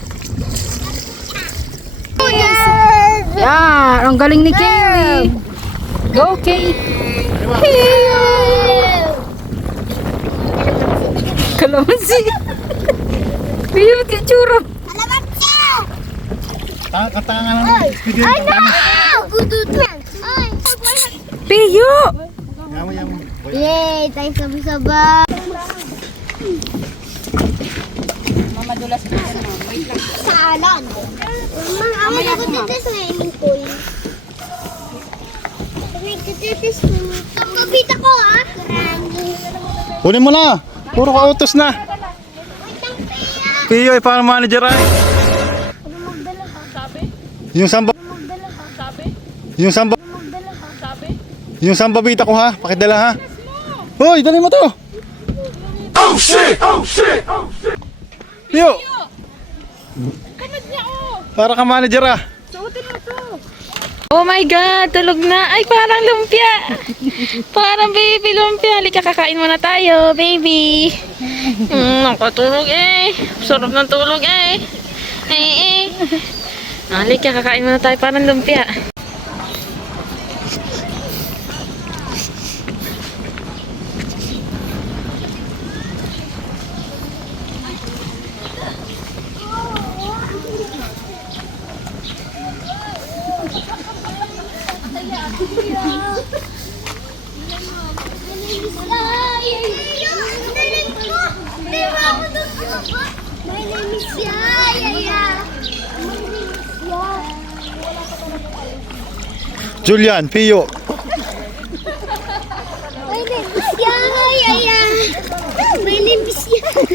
Yan. Ang galing ni Kaylee. Go, Kay. Kalamansi. Biyot ka tsura. Alamat siya! Katangan lang. Ay, no! Gudut yan. Ay, Piyo. Yaman, yaman. yay! Tayo sabay-sabay. Salon. Mama, ako dito sa swimming pool. Nagtititis ko. Kapita ko, ah. Kunin mo na. Puro ka utos na. Piyo, paano manager ay? Yung samba. Yung samba. Yung samba bita ko ha. Pakidala ha. Hoy, dali mo to. Oh shit! Oh shit! Oh shit! Piyo. Para ka manager ah. Oh my God, tulog na. Ay, parang lumpia. Parang baby lumpia. Halika, kakain muna tayo, baby. Nakatulog eh. Sarap ng tulog eh. Halika, kakain muna tayo, parang lumpia. My name is Yaya. Julian, Piyo. My name is Yaya. My name is Yaya.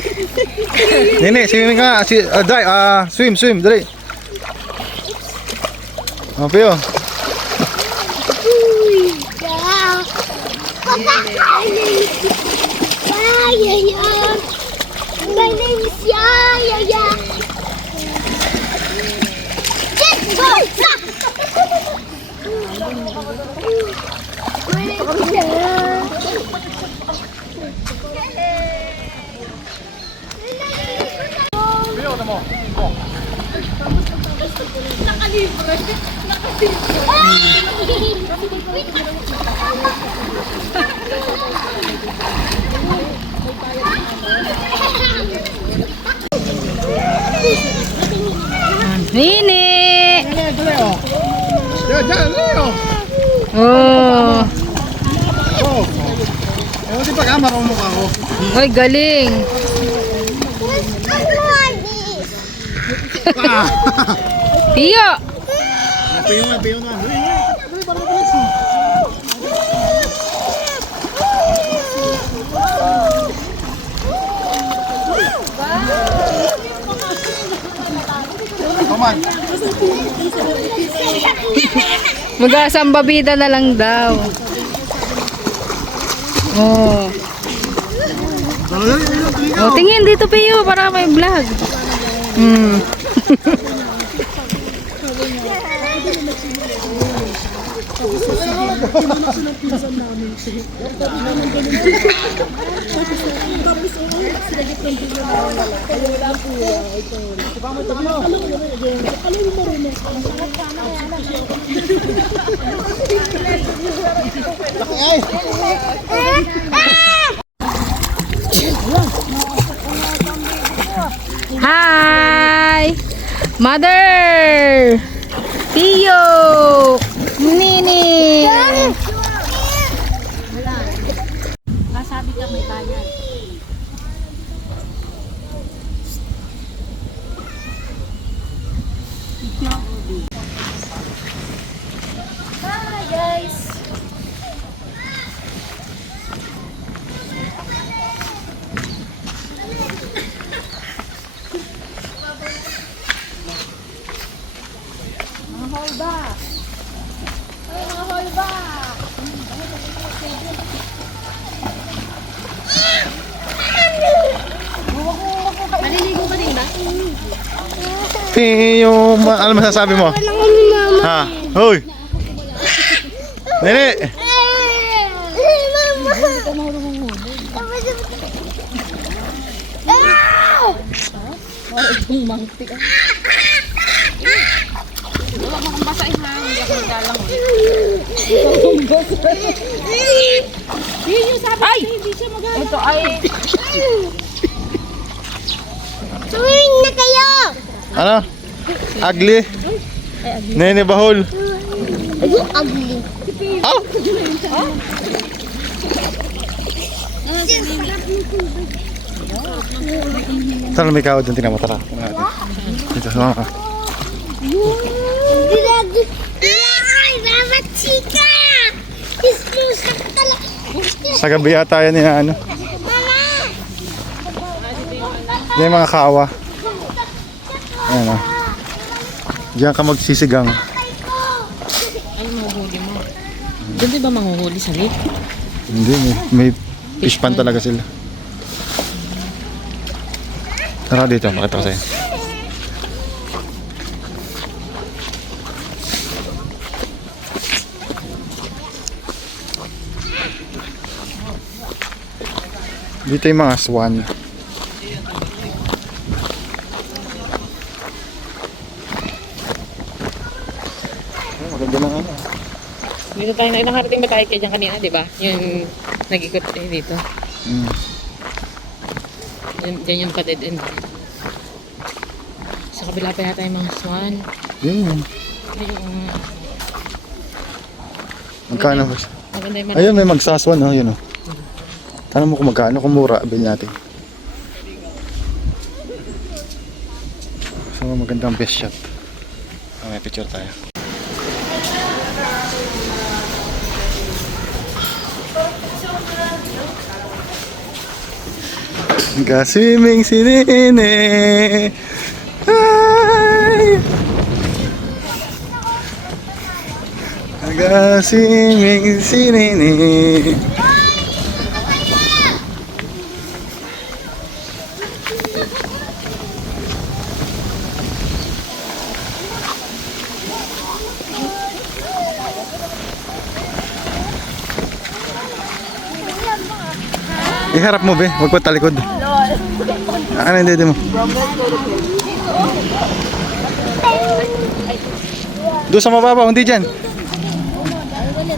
Nene, swimming ka. Swim, dali. Oh, Piyo. My name is Yaya. Just go! My name is Yaya. Nini. Diyan, Leo. Oh. Eh, di pa ka marunong ako. Ay, galing. Piyo. Piyo na. Come on. Mag-asambabida na lang daw. Oh. Oh, tingin dito Piyo para may vlog. Hi! Mother! Tio! Nini! Hi guys. Piyo, ano masasabi mo? Ha? Hoy! Nene! Ito ay... Tuwing na kayo. Ano? Ugly? Nene Bahol? Ayun, ugly. Oh! Tara, may kaod dyan. Tingnan mo, tara. Dito, sama ka. Ay, mama chica. Islusa ka talaga. Sa gabi yata yan yung ano. Mama. Yan yung mga kawa. Ayan o. Diyan ka magsisigang. Ay, mahuhuli mo. Doon di ba manguhuli sa lake? Hindi, may fish pan talaga sila. Tara dito, makita ko sa'yo. Dito yung mga swan. Maganda na ano. Dito tayo nakarating ba tayo kaya dyan kanina, di ba? Yung nag-ikot tayo dito. Diyan yung pa-dead end. Sa kabila pa yata yung mga swan. Yun. Yung... Magkano ba? Maganda yung Ayun, may magsaswan, oh, yun, oh. Tanong mo kung magkano, kung mura, bilhin natin. So, magandang best shot. May picture tayo. Nagka-swimming si Nene. Ay! Nagka-swimming si Nene. Iharap mo be, huwag pa talikod. Ano yung dede mo? Doon sa mababa, hindi dyan.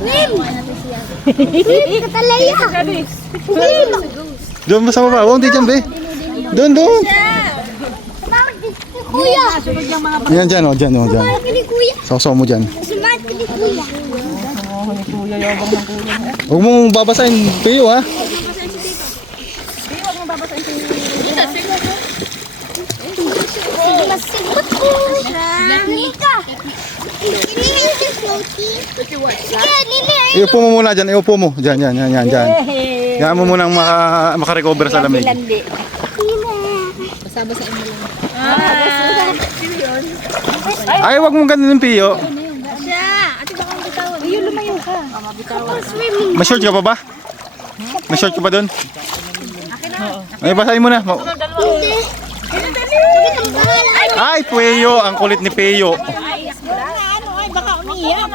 Wim katalaya. Wim. Doon ba sa baba, hindi dyan be. Doon. Kuya. Yan dyan, oh, dyan, oh, dyan. Sumalit ka ni kuya. Sausaw mo dyan. Sumalit ka ni kuya. Huwag mong babasahin, Pio, ha? Masigot ko. Nini ka. Nini si Floaty. Sige, Nini. Iupo mo muna dyan, iupo mo. Dyan. Yan mo munang makarecover sa lamig. Basa-basain mo lang. Ay, huwag mong ganun, Pio. May short ka pa ba? May short ka pa doon? Ay, basahin mo na. Hindi. Ay, Pio, ang kulit ni Pio. umiiyak.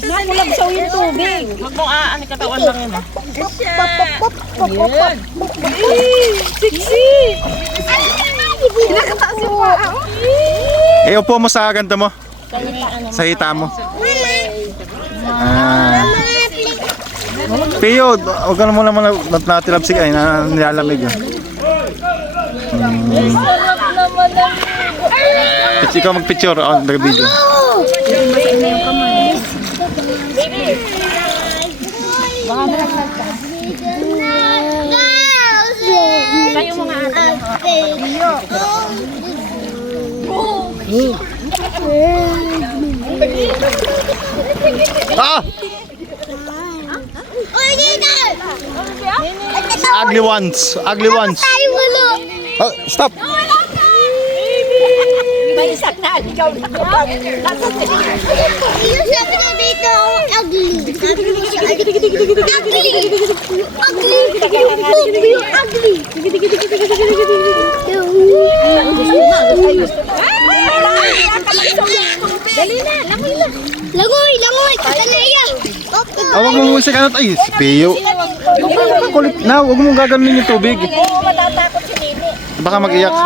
Nakulabsaw yung tubig. Huwag mong aanin katawan lang yun. Yun. Sexy! Nakataas yung paa. Upo mo sa ganito mo. Sa hita mo. Pio, huwag ka na muna natilapsig ay nilalamig. Sarap naman ang Ikaw mag-picture, nag-video. Tayo mga ate. Ah! Ugly ones! Ugly ones! Oh, stop! May isak na aligaw na kapag. Yung sabi na dito, ugly. Ugly. Dali na, langoy na. Langoy, katanaya. Huwag mo si kanot. Ay, si Pio. Kulit na, huwag mo gaganunin yung tubig. Oo, matatakot si Nini. Baka mag-iyak.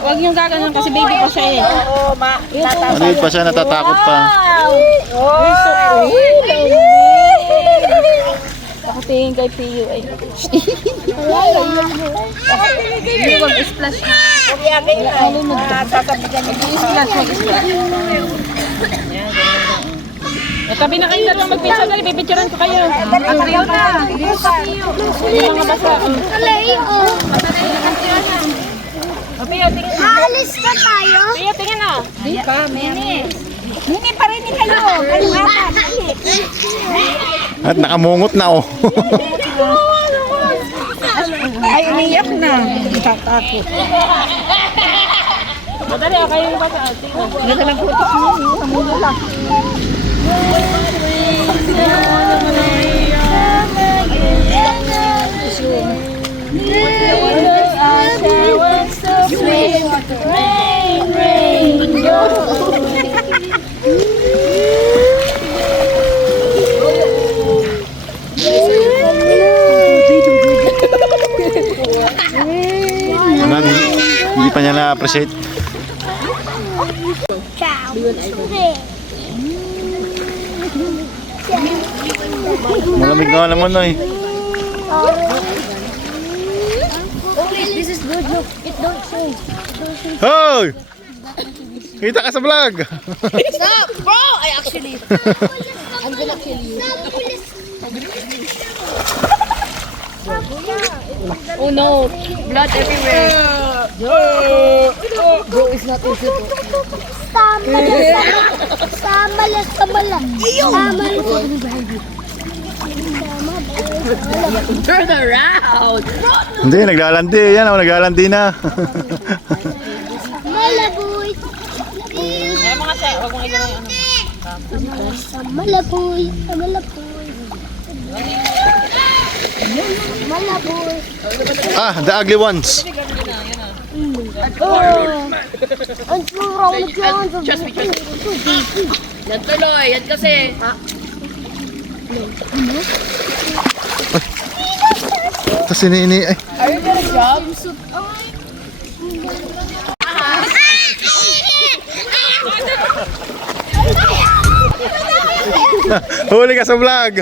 Huwag yung gaganon kasi baby pa siya eh. Oo, Maliit pa siya, natatakot pa. Ako tingin kay Pio ay. Hindi, wag splash na. Huwag yakin na. Sasabigan niyo. Splash, mag-splash. Tabi na kayo lang mag-picture na, pipicturean ko kayo. Ayaw na. Dito sa Pio. Yung mga basa. Pio, tingin na. Aalis na tayo. Pio, tingin na. Di pa, Nini pa rin kayo. Kayong ata. At nakamungot na oh. Ay, umiyak na. Tatakot. Madali, kayo yung basa. Ganda ng putok mo. Namulo lang. Hindi pa niya na-appreciate. Malamig nga naman na eh. This is good, look. It don't show. Hoy! Kita ka sa vlog! Stop, bro! I'm gonna kill you. Oh no, blood everywhere. Bro, it's not easy to. Samala. Turn around. Hindi, naglalandi. Yan ako, naglalandi na. Malaboy. Kaya mga siya, wag mong igano yung ano. Malaboy. Ah, the ugly ones. Trust me. Yan tuloy, yan kasi. Kasi Nini ay. Are you gonna job? Huli ka sa vlog.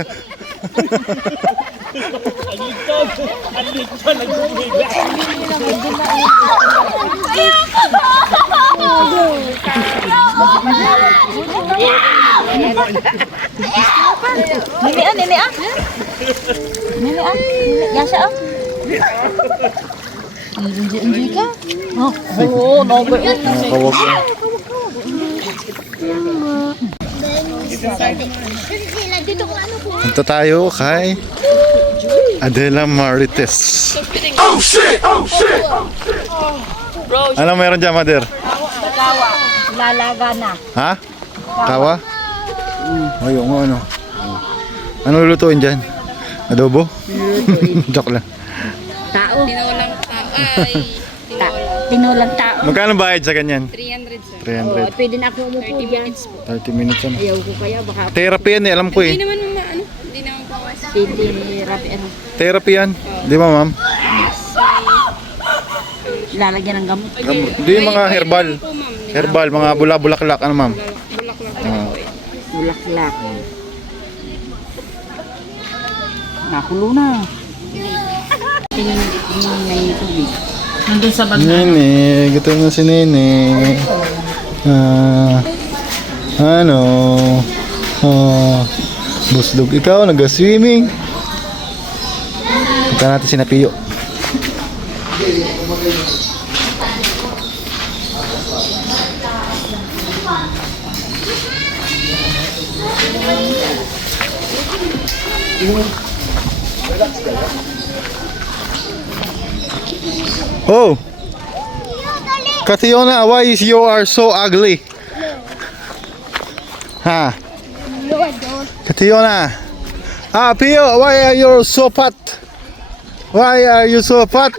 Nini ah. Yan siya ah. Enjoy ka? Oo, number 8. Kawag na. Punta tayo kay Adela Marites. Oh shit! Ano meron dyan, Mother? Kawa. Lalaga na. Ha? Kawa? Ay, yung ano. Ano lulutuin dyan? Adobo? Joke lang. Tao. Tinolang tao. Ay, tinolang. tinulang tao. Magkano bayad sa ganyan? 300 sir. 300. Pwede na ako umupo 30 minutes po. 30 minutes ano. Ayaw ko kaya baka Therapy yan eh, alam ko eh. Hindi naman ano, hindi naman po. therapy ano. Therapy yan. Di ba ma'am? Lalagyan ng gamot. Hindi yung mga herbal. Herbal, mga bula-bulaklak. Ano ma'am? Ah. Bulaklak. Nakulo na. May tubig. Nandun sa bag. Nene, gutom na si Nene. Ano? Busdog ikaw, nag-swimming. Punta natin si Napiyo. Oh! Kationa, why is you are so ugly? Ha? No, I don't. Kationa. Pio, why are you so fat? Why are you so fat?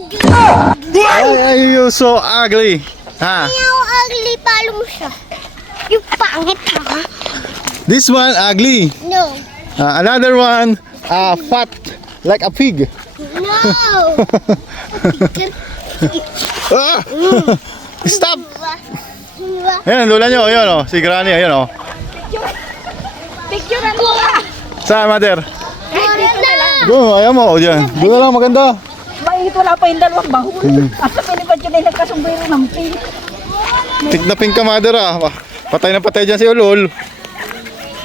Why are you so ugly? Ha? Yung ugly, palo mo siya. Yung pangit ha? This one ugly. No. Another one fat like a pig. No. Ah! Stop! Ayan, lola nyo, ayan o, si Granny, ayan o. Picture mo ka! Saan, mother? Ganda. Doon, ayaw mo, o dyan. Doon na lang, maganda. Mainit wala pa yung dalawang baho. At sa pinipad yun ay nagkasumbiro ng pin. Pink na pink ka, mother ah. Patay na patay dyan si Ulol.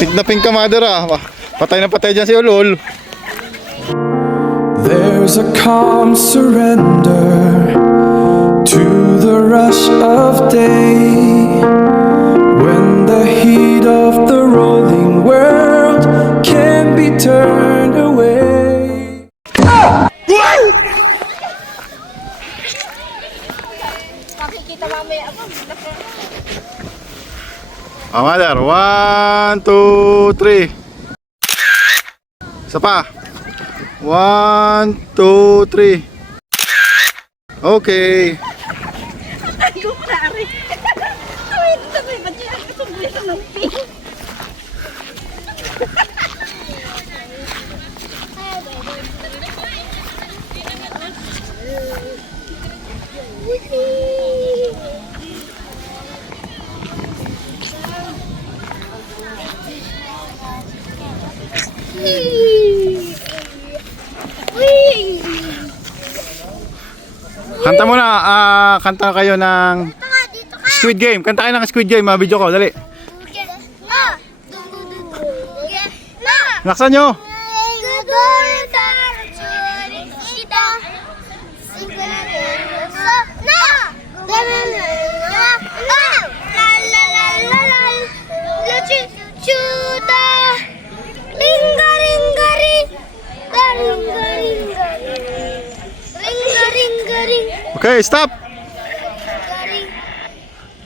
Pink na pink ka, mother ah. Patay na patay dyan si Ulol. There's a calm surrender to the rush of day when the heat of the rolling world can be turned away. Makikita mamaya ako. Mother, 1, 2, 3. Isa pa. 1, 2, 3. Okay. Ayaw na rin. Ay, sabay ba dyan? Kasumbiro ng pin. Kanta muna, kanta kayo ng Squid Game. Kanta kayo ng Squid Game, video ko, dali. Laksan nyo. Okay, stop.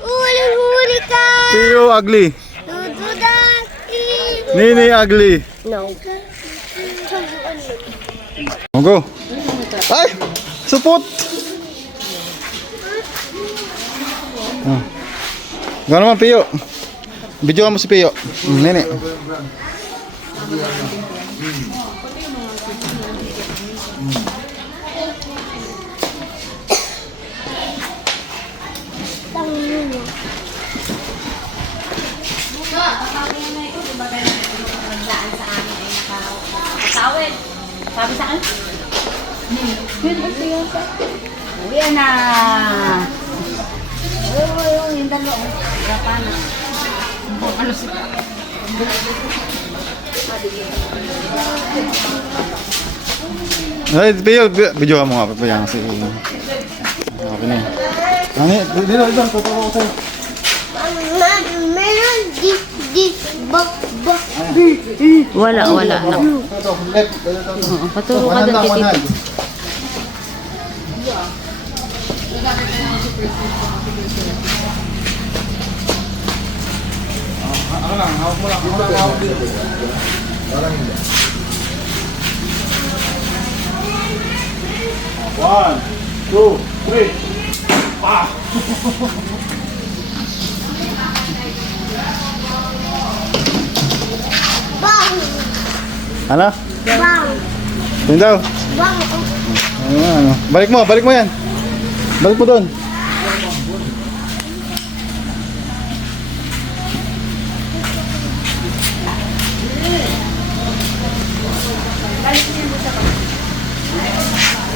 Huli ka. Pio ugly. Dududaki. Nini ugly. No. Go. Ay! Supot! Gano'n naman, Pio. Video mo si Pio. Nini. Sabi sa akin? Uwi na. Yung dalawa. Gapa na. Ano sila? Ay, Pio, video mo nga. Papayan si... Okay na yun. Dito, totoo ko sa'yo. Meron Wala. Paturo ka doon kay Tito. Ano lang, hawak mo lang. Hawak dito. Parang hindi. 1, 2, 3. Bang! Ano? Bang! Yun daw. Bang! Ano? Balik mo yan. Balik mo doon.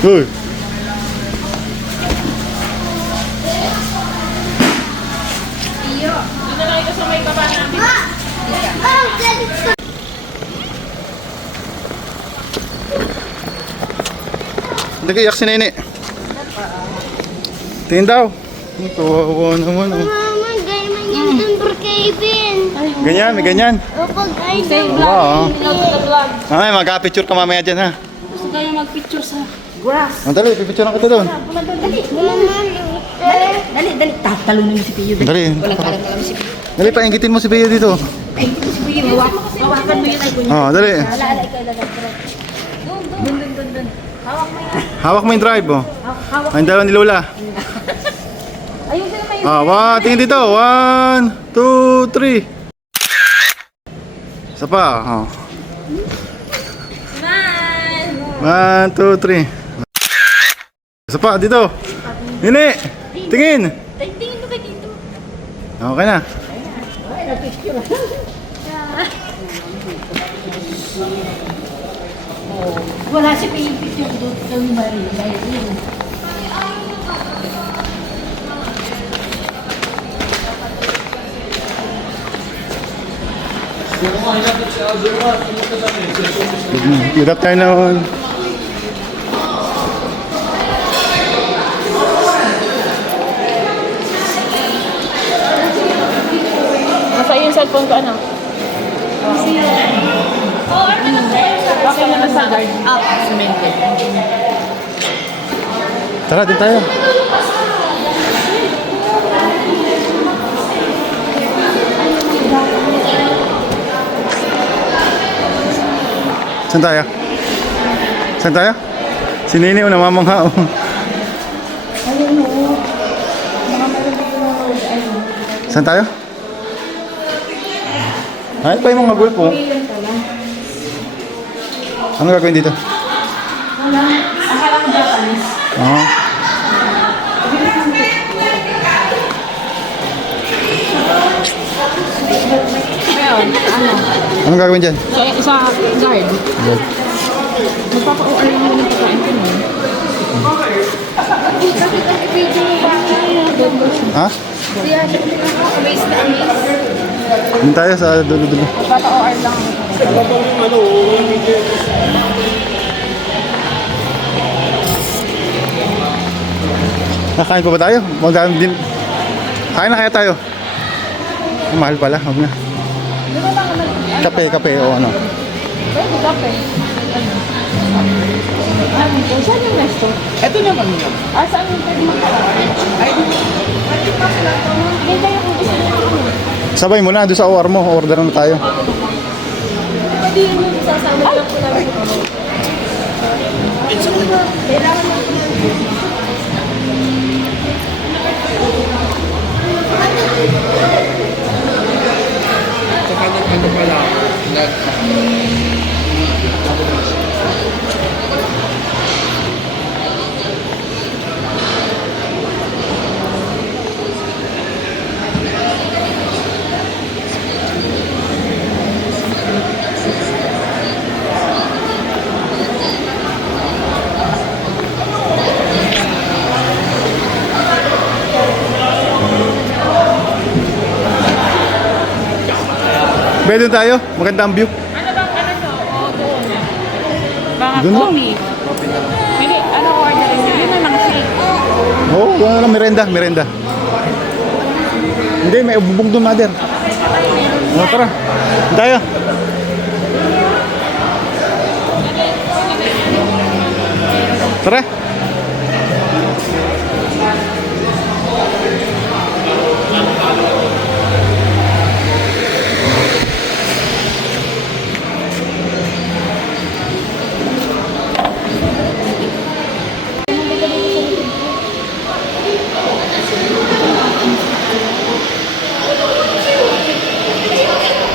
Uy. Dito lang ito sa may baba namin. Bang! Galit ko! Nag-iyak si Nene. Tingin daw. Kawawa naman. Oh. Mama, ganyan yan dun for Kevin. Ganyan, may ganyan. O pag ay Wow. Ay, mag-picture ka mamaya dyan ha. Gusto kayo mag-picture sa... Dali, pipicture lang kita doon. Dali. Talunin mo si Pio. Dali. Walang kalam si Pio. Dali, paingitin mo si Pio dito. Ay, hindi si Pio. Hawakan mo yun ay kunya. Oh, dali. Alaalay kayo lang. Dun. Hawak mo yung drive, oh. Ang dalawa ni Lola. Ayun sila kayo. Tingin dito. 1, 2, 3. Isa pa, oh. Smile! 1, 2, 3. Isa pa, dito. Nene, tingin. Tingin mo kayo dito. Okay na. Wala si Pio yung picture doon kay Marie. Dahil yun. Good afternoon. Nasa iyo yung cellphone ko, ano? Okay naman sa guard. Cemented. Tara, din tayo. Saan tayo? Saan tayo? Si Nini o namamangha. Saan tayo? Ay, pa yung mga gulpo. Ano gagawin dito? Oo. Ngayon, ano? Anong gagawin dyan? Sa guard. Magpapa-OR mo ng pagkain ko mo. Ha? Doon tayo sa dulo-dulo. Magpapa-OR lang ako. Nakain pa ba tayo? Magdami din. Kain na kaya tayo? Mahal pala, huwag na. Kape o ano. Pwede kape. Saan yung resto? Ito naman yun. Saan yung pwede magkaroon? Hindi kayo kung gusto nyo ako. Sabay mo na, doon sa OR mo. Order na tayo. Pwede yung sasama lang po namin. Kailangan mo. Saka ano pala, Pwede tayo? Maganda ang view. Ano bang ano to? O, doon. Mga Doon lang. coffee. Pili, ano orderin nyo? Yun ang mga shake. Oo, oh, lang merenda. Hindi, may bubong doon, mother. Tara. Doon tayo. Tara.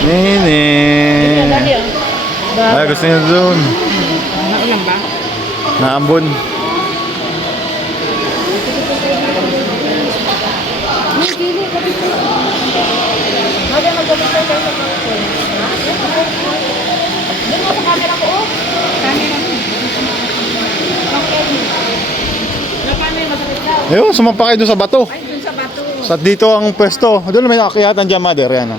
Nini. Dali Ay, gusto niya doon. Naulan ba? Naambon. Ayun, sumampa kayo doon sa bato. Ay, dun sa bato. Sa dito ang pwesto. Doon may nakakiyatan dyan, mother. Yan.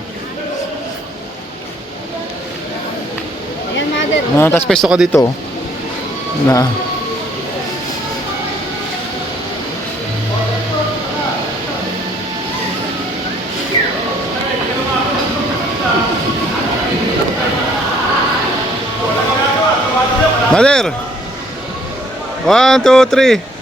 Ayan, mother. Tapos pwesto ka dito. Na. Mother! 1, 2, 3.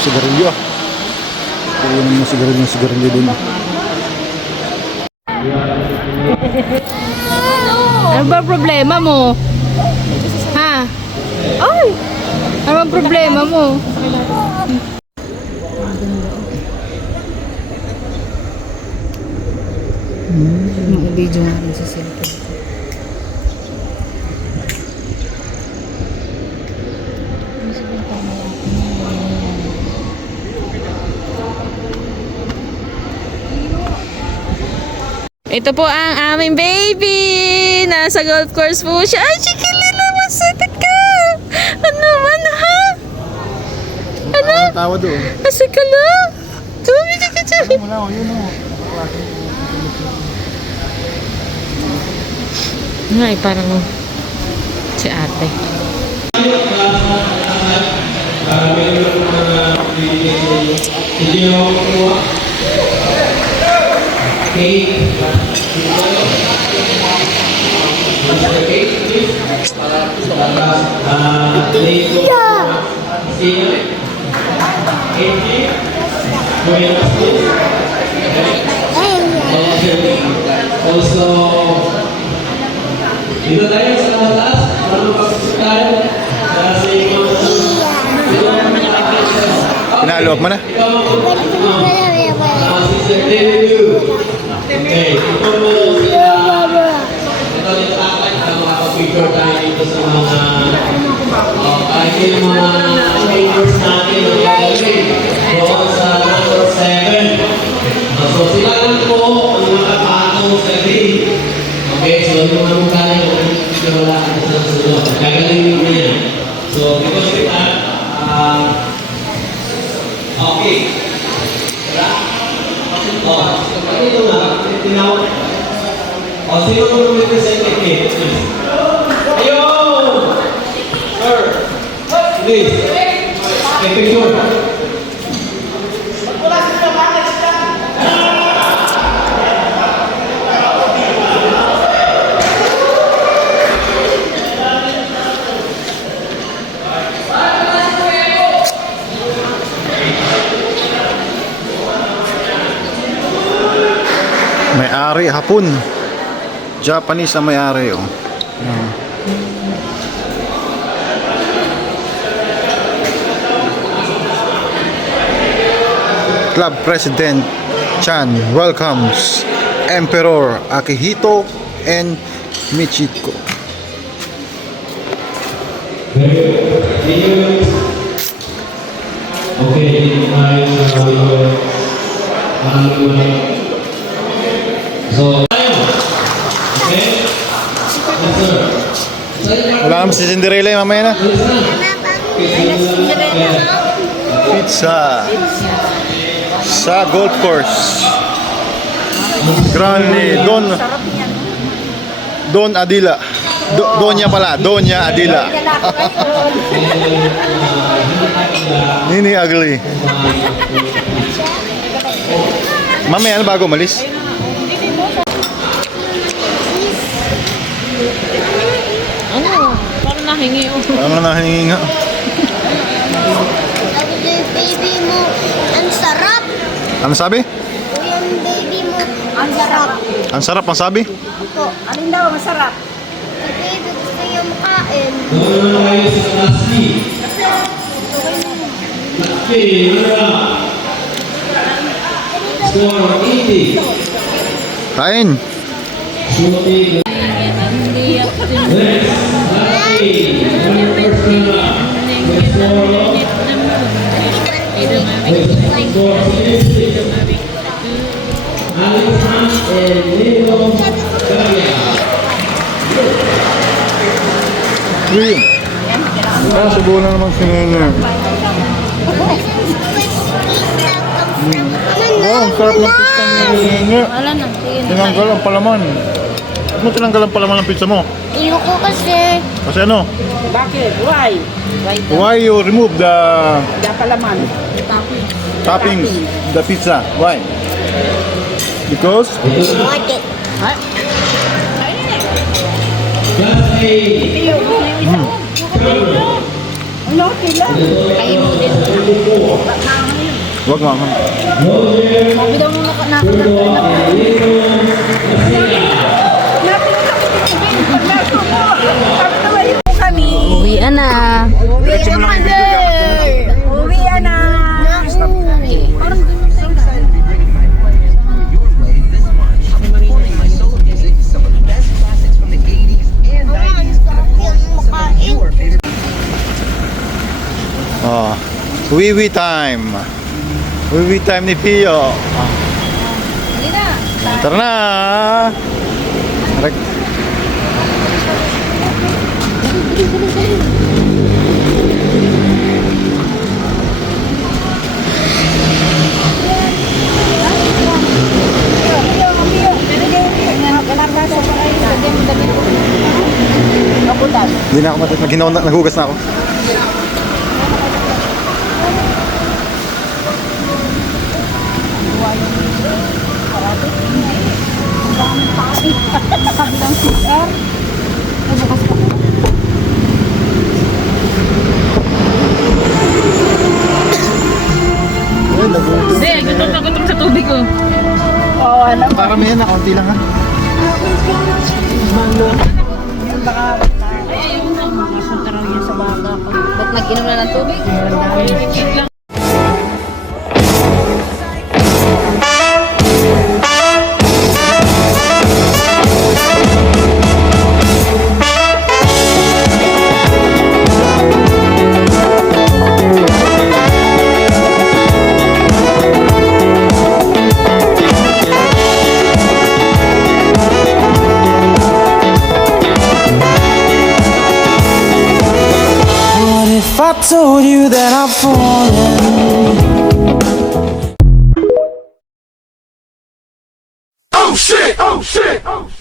Sigarilyo ah. Ayun yung sigarilyo din. Ano ba problema mo? Ha? Ay! Ano ba problema mo? Video nga rin sa cellphone. Ito po ang aming baby! Nasa golf course po siya. Ay, chikili naman! Sakit ka! Ano man, ha? Ano? Tawa doon. Asa ka lang? Tuwi ka ka dyan. Wala ko, yun o. Ay, parang si ate. Also, dito tayo sa taas, para magpapasukan. Kasi Pinaloob mo na. okay, ito mo sila. Ito yung takay na makapapicture tayo dito sa mga kahit yung mga neighbors natin ang gagawin doon sa number 7. So sila lang po ang mga patong sa day. Okay, so yung mga mukha na yung wala ka sa susunod. Gagalingin mo yan. So because of that, okay. Ito nga, tinawag. Sino mo represent it? Ayun! Sir! Please. Take picture. May-ari hapon. Japanese ang may-ari oh. Club President Chan welcomes Emperor Akihito and Michiko. So, okay? Wala naman si Cinderella mamaya na. Cinderella. Pizza sa golf course. Grande Don Adila. Donya pala, Donya Adila. Nini ugly. Mamaya ano bago umalis? Ano? Parang nahingi oh. Parang nahingi nga. Sabi yung baby mo, ang sarap. Ano sabi? Yung baby mo, ang sarap. Ang sarap ang sabi? Opo. Alin daw masarap? Yung baby gusto yung makain. Kain. Uy. Subo na naman si Nene. Oh, ang sarap ng pizza ni Nene. Wala na. Tinanggal ang palaman. Ano tinanggal ang palaman ng pizza mo? Ayoko kasi. Kasi ano? Bakit? Why? Why you remove the Palaman. toppings, the pizza? Why? Because? Want it. Wag mama. Sabi daw mo Uwian na. Oh, wiwi time. Wiwi time ni Pio. Tara na. Hindi na ako naghugas na ako. Hindi, gutom na gutom sa tubig ko. Parang yan na, konti lang ha. Ba't nag-inom na ng tubig? If I told you that I'm falling. Oh shit, oh shit, oh shit.